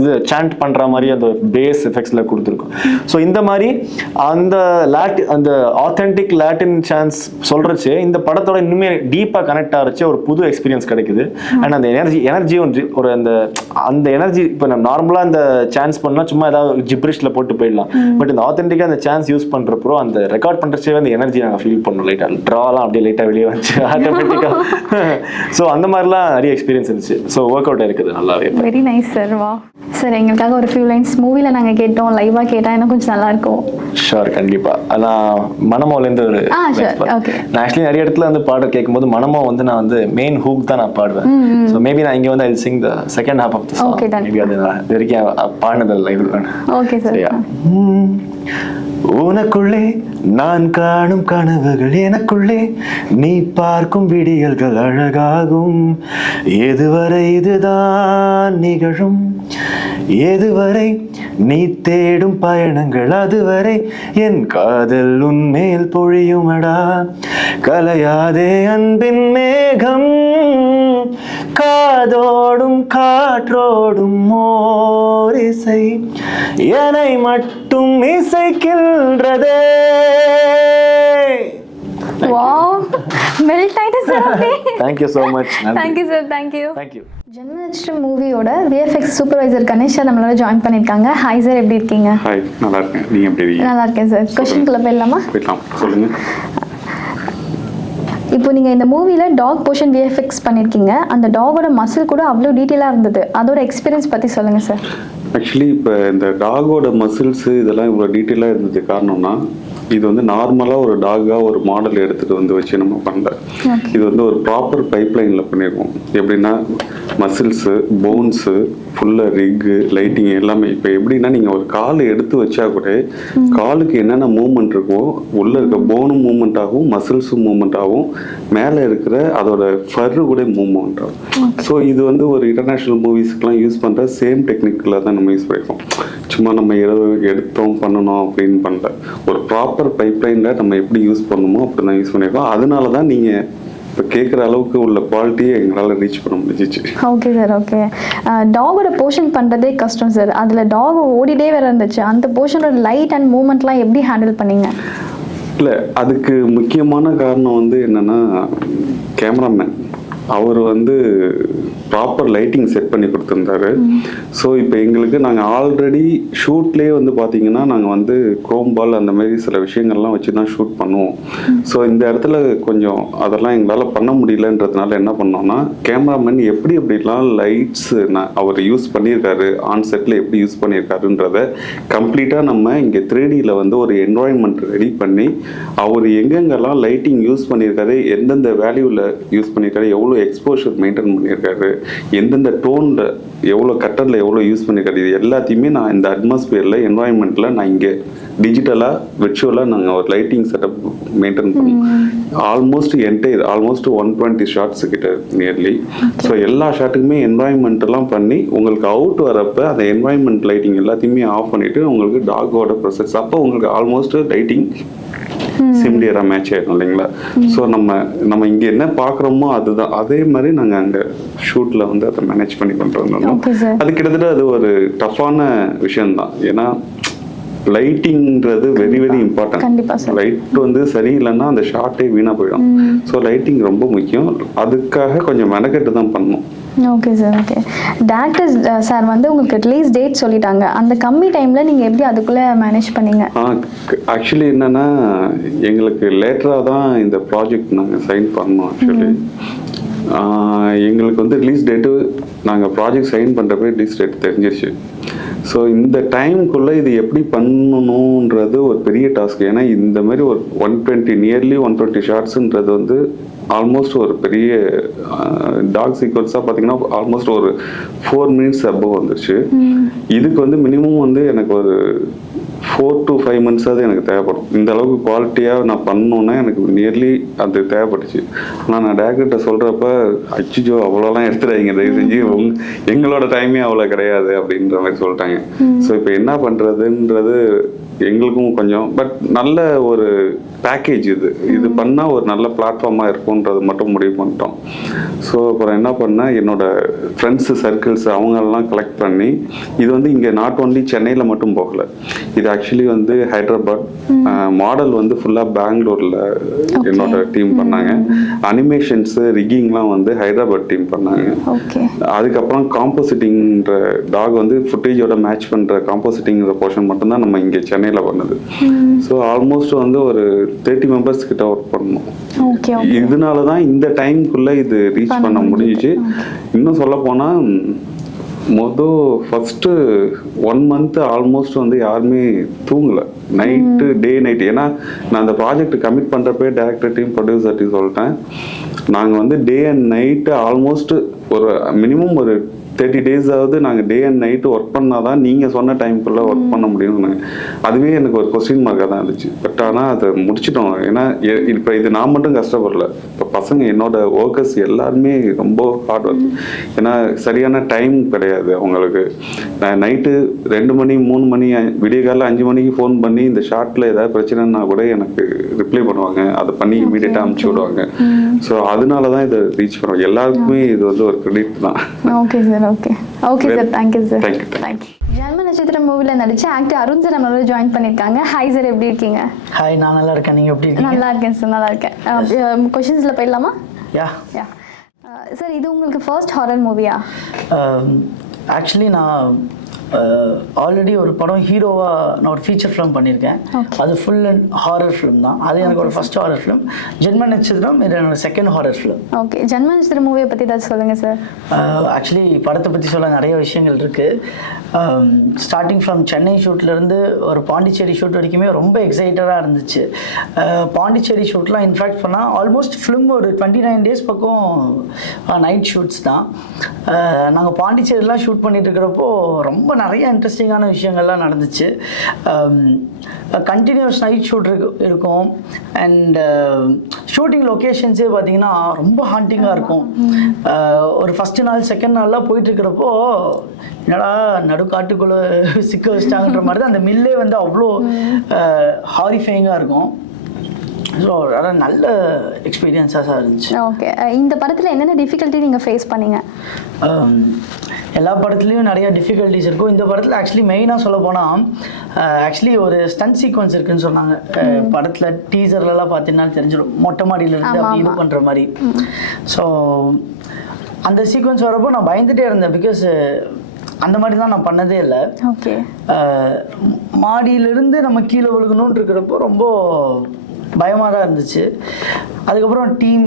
இது சாண்ட் பண்ற மாதிரி அந்த பேஸ் எஃபெக்ட்ஸ்ல கொடுத்துருக்கோம். ஸோ இந்த மாதிரி அந்த ஆத்தென்டிக் லாட்டின் சான்ஸ் சொல்றச்சு இந்த படத்தோட இன்னுமே டீப்பா கனெக்ட் ஆகிறச்சு ஒரு புது எக்ஸ்பீரியன்ஸ் கிடைக்குது. அண்ட் அந்த எனர்ஜி ஒரு அந்த எனர்ஜி இப்போ நம்ம நார்மலா அந்த சான்ஸ் பண்ணா சும்மா ஏதாவது ஜிப்ரிஷ்ல போட்டு போயிடலாம். பட் இந்த ஆத்தென்டிக்கா அந்த சான்ஸ் யூஸ் பண்றப்போ அந்த ரெக்கார்ட் பண்றச்சே அந்த எனர்ஜி நாங்கள் ஃபீல் பண்ணோம். லைட்டா ட்ராலாம் அப்படியே லைட்டா வெளியே வந்துச்சு ஆட்டோமேட்டிக்கா. ஸோ அந்த மாதிரிலாம் நிறைய எக்ஸ்பீரியன்ஸ் இருந்துச்சு. ஸோ ஒர்க் அவுட் இருக்குது நல்லாவே. Very nice sir. வா சார், எங்களுக்காக ஒரு ஃபியூ லைன்ஸ் மூவில நாங்க கேட்டோம், லைவா கேட்டா இன்னும் கொஞ்சம் நல்லா இருக்கும். ஷோர், கண்டிப்பா. நான் மனமோலேருந்து ஒரு நான் ஆக்சுவலி நிறைய இடத்துல வந்து பாடல் கேட்கும்போது மனமோ வந்து நான் வந்து மெயின் ஹூக் தான் நான் பாடுவேன். ஸோ மேபி நான் இங்கே வந்து I sing the second half of the song. Maybe அது நான் இது வரைக்கும் பாடினதில்லை. Okay sir. உனக்குள்ளே நான் காணும் கனவுகள் எனக்குள்ளே நீ பார்க்கும் விடியல்கள் அழகாகும். எதுவரை இதுதான் நிகழும், எதுவரை நீ தேடும் பயணங்கள் அதுவரை என் காதல் உன்மேல் பொழியுமடா. கலையாதே அன்பின் மேகம் காதோடும் காற்றோடும் ஓர் இசை என்னை மட்டும் இசைக்கின்றதே. Wow, மெல்ட் ஆயிட்டு sir. Thank you so much. Thank you sir. Thank you. Thank you. ஜன்ம நட்சத்திரம் மூவியோட VFX சூப்பர்வைசர் கணேஷ் சார் நம்மளோட ஜாயின் பண்ணிருக்காங்க. ஹாய் சார், எப்படி இருக்கீங்க? ஹாய், நல்லா இருக்கேன். நீங்க எப்படி இருக்கீங்க? நல்லா இருக்கேன் சார். क्वेश्चनக்குள்ள போயிடலாமா? போயிடலாம், சொல்லுங்க. இப்போ நீங்கள் இந்த மூவியில் டாக் போர்ஷன் VFX பண்ணியிருக்கீங்க. அந்த டாகோட மசில் கூட அவ்வளோ டீட்டெயிலாக இருந்தது. அதோட எக்ஸ்பீரியன்ஸ் பற்றி சொல்லுங்கள் சார். ஆக்சுவலி இப்போ இந்த டாகோட மசில்ஸு இதெல்லாம் இவ்வளோ டீட்டெயிலாக இருந்தது காரணம்னா, இது வந்து நார்மலாக ஒரு டாகாக ஒரு மாடல் எடுத்துகிட்டு வந்து வச்சு நம்ம பண்ணல. இது வந்து ஒரு ப்ராப்பர் பைப்லைனில் பண்ணியிருக்கோம். எப்படின்னா மசில்ஸு, போன்ஸு, ஃபுல்லாக ரிக்கு, லைட்டிங் எல்லாமே. இப்போ எப்படின்னா நீங்கள் ஒரு கால் எடுத்து வச்சா கூட காலுக்கு என்னென்ன மூவ்மெண்ட் இருக்கோ உள்ளே இருக்க போனும் மூவ்மெண்ட் ஆகும், மசில்ஸும் மூவ்மெண்ட் ஆகும், மேலே இருக்கிற அதோட ஃபர்ரு கூட மூவ்மெண்ட் ஆகும். ஸோ இது வந்து ஒரு இன்டர்நேஷ்னல் மூவிஸ்க்கெலாம் யூஸ் பண்ணுற சேம் டெக்னிக்கில் தான் நம்ம யூஸ் பண்ணியிருக்கோம். சும்மா நம்ம எடுத்தோம் பண்ணணும் அப்படின்னு பண்ணல. ஒரு ப்ராப்பர் பைப்லைனில் நம்ம எப்படி யூஸ் பண்ணணுமோ அப்படி தான் யூஸ் பண்ணியிருக்கோம். அதனால தான் நீங்கள் இப்போ கேட்குற அளவுக்கு உள்ள குவாலிட்டியை எங்களால் ரீச் பண்ண முடிஞ்சிச்சு. Okay sir. ஓகே, டாகோட போர்ஷன் பண்ணுறதே கஷ்டம் சார். அதில் டாக் ஓடிட்டே வேற இருந்துச்சு. அந்த போர்ஷனோட லைட் அண்ட் மூவ்மெண்ட்லாம் எப்படி ஹேண்டில் பண்ணீங்க? இல்லை, அதுக்கு முக்கியமான காரணம் வந்து என்னென்னா கேமராமேன் அவர் வந்து ப்ராப்பர் லைட்டிங் செட் பண்ணி கொடுத்துருந்தாரு. ஸோ இப்போ எங்களுக்கு நாங்கள் ஆல்ரெடி ஷூட்லேயே வந்து பார்த்தீங்கன்னா நாங்கள் வந்து குரோம் பால் அந்த மாதிரி சில விஷயங்கள்லாம் வச்சு தான் ஷூட் பண்ணுவோம். ஸோ இந்த இடத்துல கொஞ்சம் அதெல்லாம் எங்களால் பண்ண முடியலன்றதுனால என்ன பண்ணோம்னா, கேமராமேன் எப்படிலாம் லைட்ஸ் அவர் யூஸ் பண்ணியிருக்காரு, ஆன் செட்டில் எப்படி யூஸ் பண்ணியிருக்காருன்றத கம்ப்ளீட்டாக நம்ம இங்கே 3Dயில் வந்து ஒரு என்வாயன்மெண்ட் ரெடி பண்ணி அவர் எங்கெங்கெல்லாம் லைட்டிங் யூஸ் பண்ணியிருக்காரு, எந்தெந்த வேல்யூவில் யூஸ் பண்ணியிருக்காரு, எவ்வளோ எக்ஸ்போஷர் மெயின்டைன் பண்ணியிருக்காரு, எந்தெந்த டோனில் எவ்வளோ கட்டரில் எவ்வளோ யூஸ் பண்ணியிருக்காரு, இது எல்லாத்தையுமே நான் இந்த அட்மாஸ்பியரில் என்வாயன்மெண்ட்டில் நான் இங்கே டிஜிட்டலாக விர்ச்சுவலாக நாங்கள் ஒரு லைட்டிங் செட்டப் மெயின்டைன் பண்ணுவோம். ஆல்மோஸ்ட் 120 ஷாட்ஸ் கிட்ட நியர்லி. ஸோ எல்லா ஷாட்டுக்குமே என்வாயன்மெண்ட்டெல்லாம் பண்ணி உங்களுக்கு அவுட் வரப்போ அந்த என்வாயன்மெண்ட் லைட்டிங் எல்லாத்தையுமே ஆஃப் பண்ணிவிட்டு உங்களுக்கு டாகோட ப்ரொசஸ் அப்போ உங்களுக்கு ஆல்மோஸ்ட் லைட்டிங் சிமிலியராக மேட்ச் ஆகிடும் இல்லைங்களா. ஸோ நம்ம இங்கே என்ன பார்க்குறோமோ அதுதான், அதே மாதிரி நாங்கள் அங்கே ஷூட்டில் வந்து அதை மேனேஜ் பண்ணி கொண்டு வந்தோம். அது கிட்டத்தட்ட அது ஒரு டஃப்பான விஷயம்தான். ஏன்னா லைட்டிங்கிறது வெரி வெரி கண்டிப்பா இம்பார்ட்டன்ட். sir. லைட் வந்து சரியில்லைன்னா அந்த ஷார்ட்டே வீணாக போயிடும். ஸோ லைட்டிங் ரொம்ப முக்கியம். அதுக்காக கொஞ்சம் மெனக்கெட்டு தான் பண்ணணும். Okay sir. Okay, director sir வந்து உங்களுக்கு ரிலீஸ் டேட் சொல்லிட்டாங்க. அந்த கம்மி டைமில் நீங்கள் எப்படி அதுக்குள்ளே மேனேஜ் பண்ணீங்க? ஆக்சுவலி என்னன்னா, எங்களுக்கு லேட்டராக தான் இந்த ப்ராஜெக்ட் நாங்கள் சைன் பண்ணோம். ஆக்சுவலி எங்களுக்கு வந்து ரிலீஸ் டேட்டு நாங்கள் ப்ராஜெக்ட் சைன் பண்ணுறப்ப ரிலீஸ் டேட் தெரிஞ்சிருச்சு. ஸோ இந்த டைமுக்குள்ளே இது எப்படி பண்ணணுன்றது ஒரு பெரிய டாஸ்க். ஏன்னா இந்த மாதிரி ஒரு 120 ஷார்ட்ஸுன்றது வந்து ஆல்மோஸ்ட் ஒரு பெரிய டாக் சீக்வன்ஸாக பார்த்தீங்கன்னா ஆல்மோஸ்ட் ஒரு 4 minutes அபவ் வந்துருச்சு. இதுக்கு வந்து மினிமம் வந்து எனக்கு ஒரு 4 to 5 months எனக்கு தேவைப்படும். இந்த அளவுக்கு குவாலிட்டியாக நான் பண்ணணுன்னா எனக்கு நியர்லி அது தேவைப்பட்டுச்சு. ஆனால் நான் டேரக்டர்கிட்ட சொல்கிறப்ப அச்சுஜோ அவ்வளோலாம் எடுத்துடாதீங்க, தயவு செஞ்சு எங்களோட டைமே அவ்வளோ கிடையாது அப்படின்ற மாதிரி சொல்லிட்டாங்க. ஸோ இப்போ என்ன பண்ணுறதுன்றது எங்களுக்கும் கொஞ்சம், பட் நல்ல ஒரு பேக்கேஜ் இது பண்ணால் ஒரு நல்ல பிளாட்ஃபார்மாக இருக்கும்ன்றது மட்டும் முடிவு பண்ணிட்டோம். ஸோ அப்புறம் என்ன பண்ணேன், என்னோட ஃப்ரெண்ட்ஸு சர்க்கிள்ஸ் அவங்களெல்லாம் கலெக்ட் பண்ணி, இது வந்து இங்கே நாட் ஒன்லி சென்னையில் மட்டும் போகலை, இது ஆக்சுவலி வந்து ஹைதராபாத், மாடல் வந்து ஃபுல்லாக பெங்களூரில் என்னோட டீம் பண்ணாங்க. அனிமேஷன்ஸு ரிக்கிங்லாம் வந்து ஹைதராபாத் டீம் பண்ணாங்க. அதுக்கப்புறம் காம்போசிட்டிங்கிற டாக் வந்து ஃபுட்டேஜோட மேட்ச் பண்ணுற காம்போசிட்டிங்கிற போர்ஷன் மட்டும்தான் நம்ம இங்கே சென்னையில் பண்ணது. ஸோ ஆல்மோஸ்ட் வந்து ஒரு 30 members கிட்ட ஒர்க் பண்ணோம். இதனால தான் இந்த டைம்குள்ளே இது ரீச் பண்ண முடிஞ்சிச்சு. இன்னும் சொல்ல போனால் ஃபஸ்ட்டு 1 month ஆல்மோஸ்ட் வந்து யாருமே தூங்கலை, டே நைட்டு. ஏன்னா நான் அந்த ப்ராஜெக்ட் கமிட் பண்ணுறப்பே டேரக்டர் டீம் ப்ரொடியூசர் டீம் சொல்லிட்டேன், நாங்கள் வந்து டே அண்ட் நைட்டு ஆல்மோஸ்ட் ஒரு மினிமம் ஒரு 30 days நாங்கள் டே அண்ட் நைட்டு ஒர்க் பண்ணால் தான் நீங்கள் சொன்ன டைமுக்குள்ளே ஒர்க் பண்ண முடியும்னு. அதுவே எனக்கு ஒரு கொஸ்டின் மார்க்காக தான் இருந்துச்சு. பட் ஆனால் அதை முடிச்சிட்டோம். ஏன்னா இப்போ இது நான் மட்டும் கஷ்டப்படல, இப்போ பசங்க என்னோட ஒர்க்கர்ஸ் எல்லாருமே ரொம்ப ஹார்ட் ஒர்க். ஏன்னா சரியான டைம் கிடையாது அவங்களுக்கு. நான் நைட்டு 2 மணி 3 மணி விடிய காலையில் 5 மணிக்கு ஃபோன் பண்ணி இந்த ஷார்ட்டில் ஏதாவது பிரச்சனைன்னா கூட எனக்கு ரிப்ளை பண்ணுவாங்க, அதை பண்ணி இமீடியட்டாக அனுப்பிச்சி விடுவாங்க. ஸோ அதனால தான் இதை ரீச் பண்ணுவோம். எல்லாருக்குமே இது வந்து ஒரு கிரெடிட் தான். Okay sir. Okay sir, thank you sir. Thank you. ஜென்ம நட்சத்திரம் மூவியில் நடிச்ச ஆக்டர் அருண் சார் நம்மளோட ஜாயின் பண்ணியிருக்காங்க. ஹாய் சார், எப்படி இருக்கீங்க? ஹாய், நான் நல்லா இருக்கேன். நீங்கள் எப்படி இருக்கீங்க? நல்லா இருக்கேன் சார், நல்லா இருக்கேன். கொஷின்ஸில் போயிடலாமா? யா சார், இது உங்களுக்கு ஃபர்ஸ்ட் ஹாரர் மூவியா? ஆக்சுவலி நான் ஆல்ரெடி ஒரு படம் ஹீரோவாக நான் ஒரு ஃபீச்சர் ஃபிலிம் பண்ணியிருக்கேன். அது ஃபுல் அண்ட் ஹாரர் ஃபிலிம் தான். அது எனக்கு ஒரு ஃபர்ஸ்ட் ஹாரர் ஃபிலிம். ஜென்ம நட்சத்திரம் இது என்னோட செகண்ட் ஹாரர் ஃபிலிம். ஓகே, ஜென்ம நட்சத்திரம் மூவியை பற்றி ஏதாவது சொல்லுங்கள் சார். ஆக்சுவலி படத்தை பற்றி சொல்ல நிறைய விஷயங்கள் இருக்குது. ஸ்டார்டிங் ஃப்ரம் சென்னை ஷூட்லேருந்து ஒரு பாண்டிச்சேரி ஷூட் வரைக்குமே ரொம்ப எக்ஸைட்டடாக இருந்துச்சு. பாண்டிச்சேரி ஷூட்லாம் இன்ஃபேக்ட் பண்ணால் ஆல்மோஸ்ட் ஃபிலிம் ஒரு 29 days பக்கம் நைட் ஷூட்ஸ் தான். நாங்கள் பாண்டிச்சேரிலாம் ஷூட் பண்ணிட்டு இருக்கிறப்போ ரொம்ப நிறைய இன்ட்ரெஸ்டிங்கான விஷயங்கள்லாம் நடந்துச்சு. கண்டினியூஸ் நைட் ஷூட் இருக்கும். அண்ட் ஷூட்டிங் லொக்கேஷன்ஸே பார்த்தீங்கன்னா ரொம்ப ஹாண்டிங்காக இருக்கும். ஒரு ஃபஸ்ட்டு நாள் செகண்ட் நாள்லாம் போயிட்டுருக்கிறப்போ என்னடா நடுக்காட்டுக்குள்ளே சிக்க வச்சிட்டாங்கன்ற மாதிரி தான் அந்த மில்லே வந்து அவ்வளோ ஹாரிஃபைங்காக இருக்கும். ஸோ அதான் நல்ல எக்ஸ்பீரியன்ஸாக இருந்துச்சு. ஓகே, இந்த படத்தில் என்னென்ன டிஃபிகல்ட்டி நீங்கள் ஃபேஸ் பண்ணீங்க? எல்லா படத்துலேயும் நிறையா டிஃபிகல்ட்டிஸ் இருக்கும். இந்த படத்தில் ஆக்சுவலி மெயினாக சொல்ல போனால் ஆக்சுவலி ஒரு ஸ்டன்ட் சீக்வன்ஸ் இருக்குதுன்னு சொன்னாங்க. படத்தில் டீசர்லலாம் பார்த்தீங்கன்னா தெரிஞ்சிடும், மொட்டை மாடியிலேருந்து அப்படி இது பண்ணுற மாதிரி. ஸோ அந்த சீக்வன்ஸ் வரப்போ நான் பயந்துகிட்டே இருந்தேன். பிகாஸ் அந்த மாதிரி தான் நான் பண்ணதே இல்லை. ஓகே, மாடியிலிருந்து நம்ம கீழே விழுகணும்னு இருக்கிறப்போ ரொம்ப பயமாக தான் இருந்துச்சு. அதுக்கப்புறம் டீம்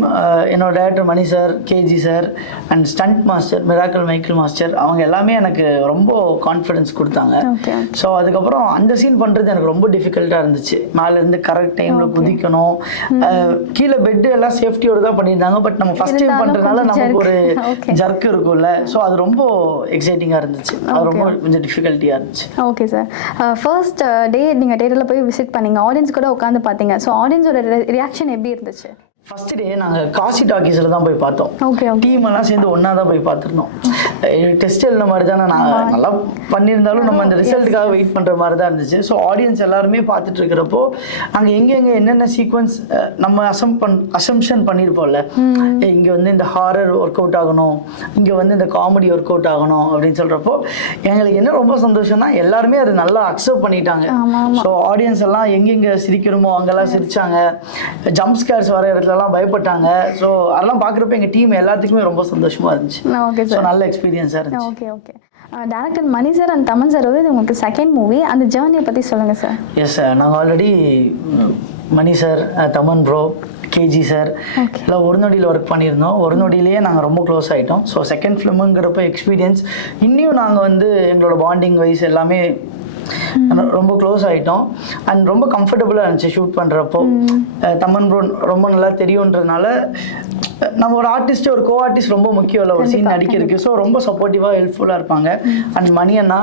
என்னோட director Mani sir, KG sir and stunt master Miracle Michael master அவங்க எல்லாமே எனக்கு ரொம்ப கான்ஃபிடென்ஸ் கொடுத்தாங்க. ஸோ அதுக்கப்புறம் அந்த சீன் பண்ணுறது எனக்கு ரொம்ப டிஃபிகல்ட்டாக இருந்துச்சு. மேலேருந்து கரெக்ட் டைமில் குதிக்கணும். கீழே பெட்டு எல்லாம் சேஃப்டியோடு தான் பண்ணியிருந்தாங்க. பட் நம்ம ஃபஸ்ட் டைம் பண்ணுறதுனால நமக்கு ஒரு ஜர்க் இருக்கும்ல. ஸோ அது ரொம்ப எக்ஸைட்டிங்காக இருந்துச்சு. அது ரொம்ப கொஞ்சம் டிஃபிகல்ட்டியாக இருந்துச்சு. ஓகே சார், ஃபர்ஸ்ட் டே நீங்கள் தேட்டரில் போய் விசிட் பண்ணீங்க, ஆடியன்ஸ் கூட உட்காந்து பார்த்தீங்க. ஸோ ஆடியன்ஸோட ரியாக்ஷன் எப்படி இருந்துச்சு? ஃபர்ஸ்ட் டே நாங்கள் காசி டாக்கீஸில் தான் போய் பார்த்தோம். Okay okay. டீம் எல்லாம் சேர்ந்து ஒன்றா தான் போய் பார்த்துருந்தோம். டெஸ்ட் எழுந்த மாதிரி தானே, நான் நல்லா பண்ணியிருந்தாலும் நம்ம அந்த ரிசல்ட்டுக்காக வெயிட் பண்ணுற மாதிரி தான் இருந்துச்சு. ஸோ ஆடியன்ஸ் எல்லாருமே பார்த்துட்டு இருக்கிறப்போ நாங்கள் எங்கெங்கே என்னென்ன சீக்வன்ஸ் நம்ம அசம்ஷன் பண்ணியிருப்போம்ல, இங்கே வந்து இந்த ஹாரர் ஒர்க் அவுட் ஆகணும், இங்கே வந்து இந்த காமெடி ஒர்க் அவுட் ஆகணும் அப்படின்னு சொல்கிறப்போ எங்களுக்கு என்ன ரொம்ப சந்தோஷம்னா எல்லாருமே அது நல்லா அக்செப்ட் பண்ணிட்டாங்க. ஸோ ஆடியன்ஸ் எல்லாம் எங்கெங்கே சிரிக்கணுமோ அங்கெல்லாம் சிரிச்சாங்க, ஜம்ப் ஸ்கேர்ஸ் வர இடத்துலலாம் பயப்பட்டாங்க. ஸோ அதெல்லாம் பார்க்குறப்ப எங்கள் டீம் எல்லாத்துக்குமே ரொம்ப சந்தோஷமாக இருந்துச்சு. Okay so sir. நல்ல எக்ஸ்பீரியன்ஸாக இருந்துச்சு. Okay okay. Director Mani sir and Thaman sir வந்து இது உங்களுக்கு செகண்ட் மூவி, அந்த ஜேர்னியை பற்றி சொல்லுங்கள் சார். எஸ் சார், நாங்கள் already Mani sir, Thaman bro, KG sir எல்லாம் ஒரு நொடியில் ஒர்க் பண்ணியிருந்தோம். ஒரு நொடியிலேயே நாங்கள் ரொம்ப க்ளோஸ் ஆகிட்டோம். ஸோ செகண்ட் ஃபிலிமுங்கிறப்ப எக்ஸ்பீரியன்ஸ் இன்னும் நாங்கள் வந்து எங்களோட பாண்டிங் வைஸ் எல்லாமே ரொம்ப க்ளோஸ் ஆகிட்டோம். அண்ட் ரொம்ப கம்ஃபர்டபுளாக இருந்துச்சு ஷூட் பண்ணுறப்போ. தமன் ப்ரோ ரொம்ப நல்லா தெரியுன்றதுனால நம்ம ஒரு ஆர்டிஸ்ட், ஒரு கோ ஆர்டிஸ்ட் ரொம்ப முக்கியம் இல்லை ஒரு சீன் நடிக்கிறதுக்கு. ஸோ ரொம்ப சப்போர்ட்டிவாக ஹெல்ப்ஃபுல்லாக இருப்பாங்க. அண்ட் மணி அண்ணா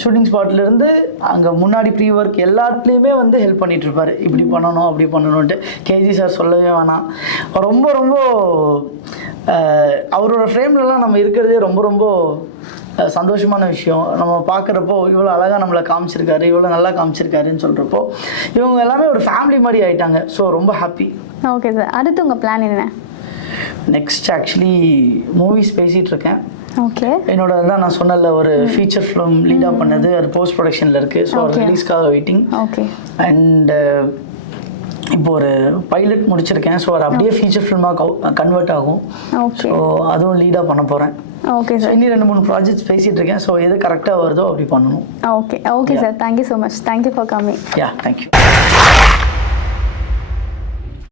ஷூட்டிங் ஸ்பாட்லேருந்து அங்கே முன்னாடி ப்ரீ ஒர்க் எல்லாத்துலேயுமே வந்து ஹெல்ப் பண்ணிகிட்டு இருப்பார். இப்படி பண்ணணும் அப்படி பண்ணணுன்ட்டு. கேஜி சார் சொல்லவே வேணாம், ரொம்ப ரொம்ப அவரோட ஃப்ரேம்லலாம் நம்ம இருக்கிறதே ரொம்ப ரொம்ப சந்தோஷமான விஷயம். நம்ம பார்க்குறப்போ இவ்வளோ அழகாக நம்மளை காமிச்சிருக்காரு, இவ்வளோ நல்லா காமிச்சிருக்காருன்னு சொல்கிறப்போ இவங்க எல்லாமே ஒரு ஃபேமிலி மாதிரி ஆகிட்டாங்க. ஸோ ரொம்ப ஹாப்பி. Okay sir. அடுத்து உங்கள் பிளான் என்ன? நெக்ஸ்ட் ஆக்சுவலி மூவிஸ் பேசிகிட்டு இருக்கேன். ஓகே. என்னோட தான் நான் சொன்னல ஒரு ஃபீச்சர் ஃபிலிம் லீடாக பண்ணது, அது போஸ்ட் ப்ரொடக்ஷனில் இருக்குது. ஸோ ரிலீஸ்க்காக வெயிட்டிங். ஓகே. அண்ட் இப்போ ஒரு பைலட் முடிச்சிருக்கேன். ஸோ அது அப்படியே ஃபீச்சர் ஃபிலிமாக கன்வெர்ட் ஆகும். ஓகே. ஸோ அதுவும் லீடாக பண்ண போகிறேன். Okay sir. இன்னும் 2-3 ப்ராஜெக்ட்ஸ் பேசிகிட்டு இருக்கேன். ஸோ எது கரெக்டாக வருதோ அப்படி பண்ணணும். Okay okay sir. Thank you so much. Thank you for coming. Yeah, thank you.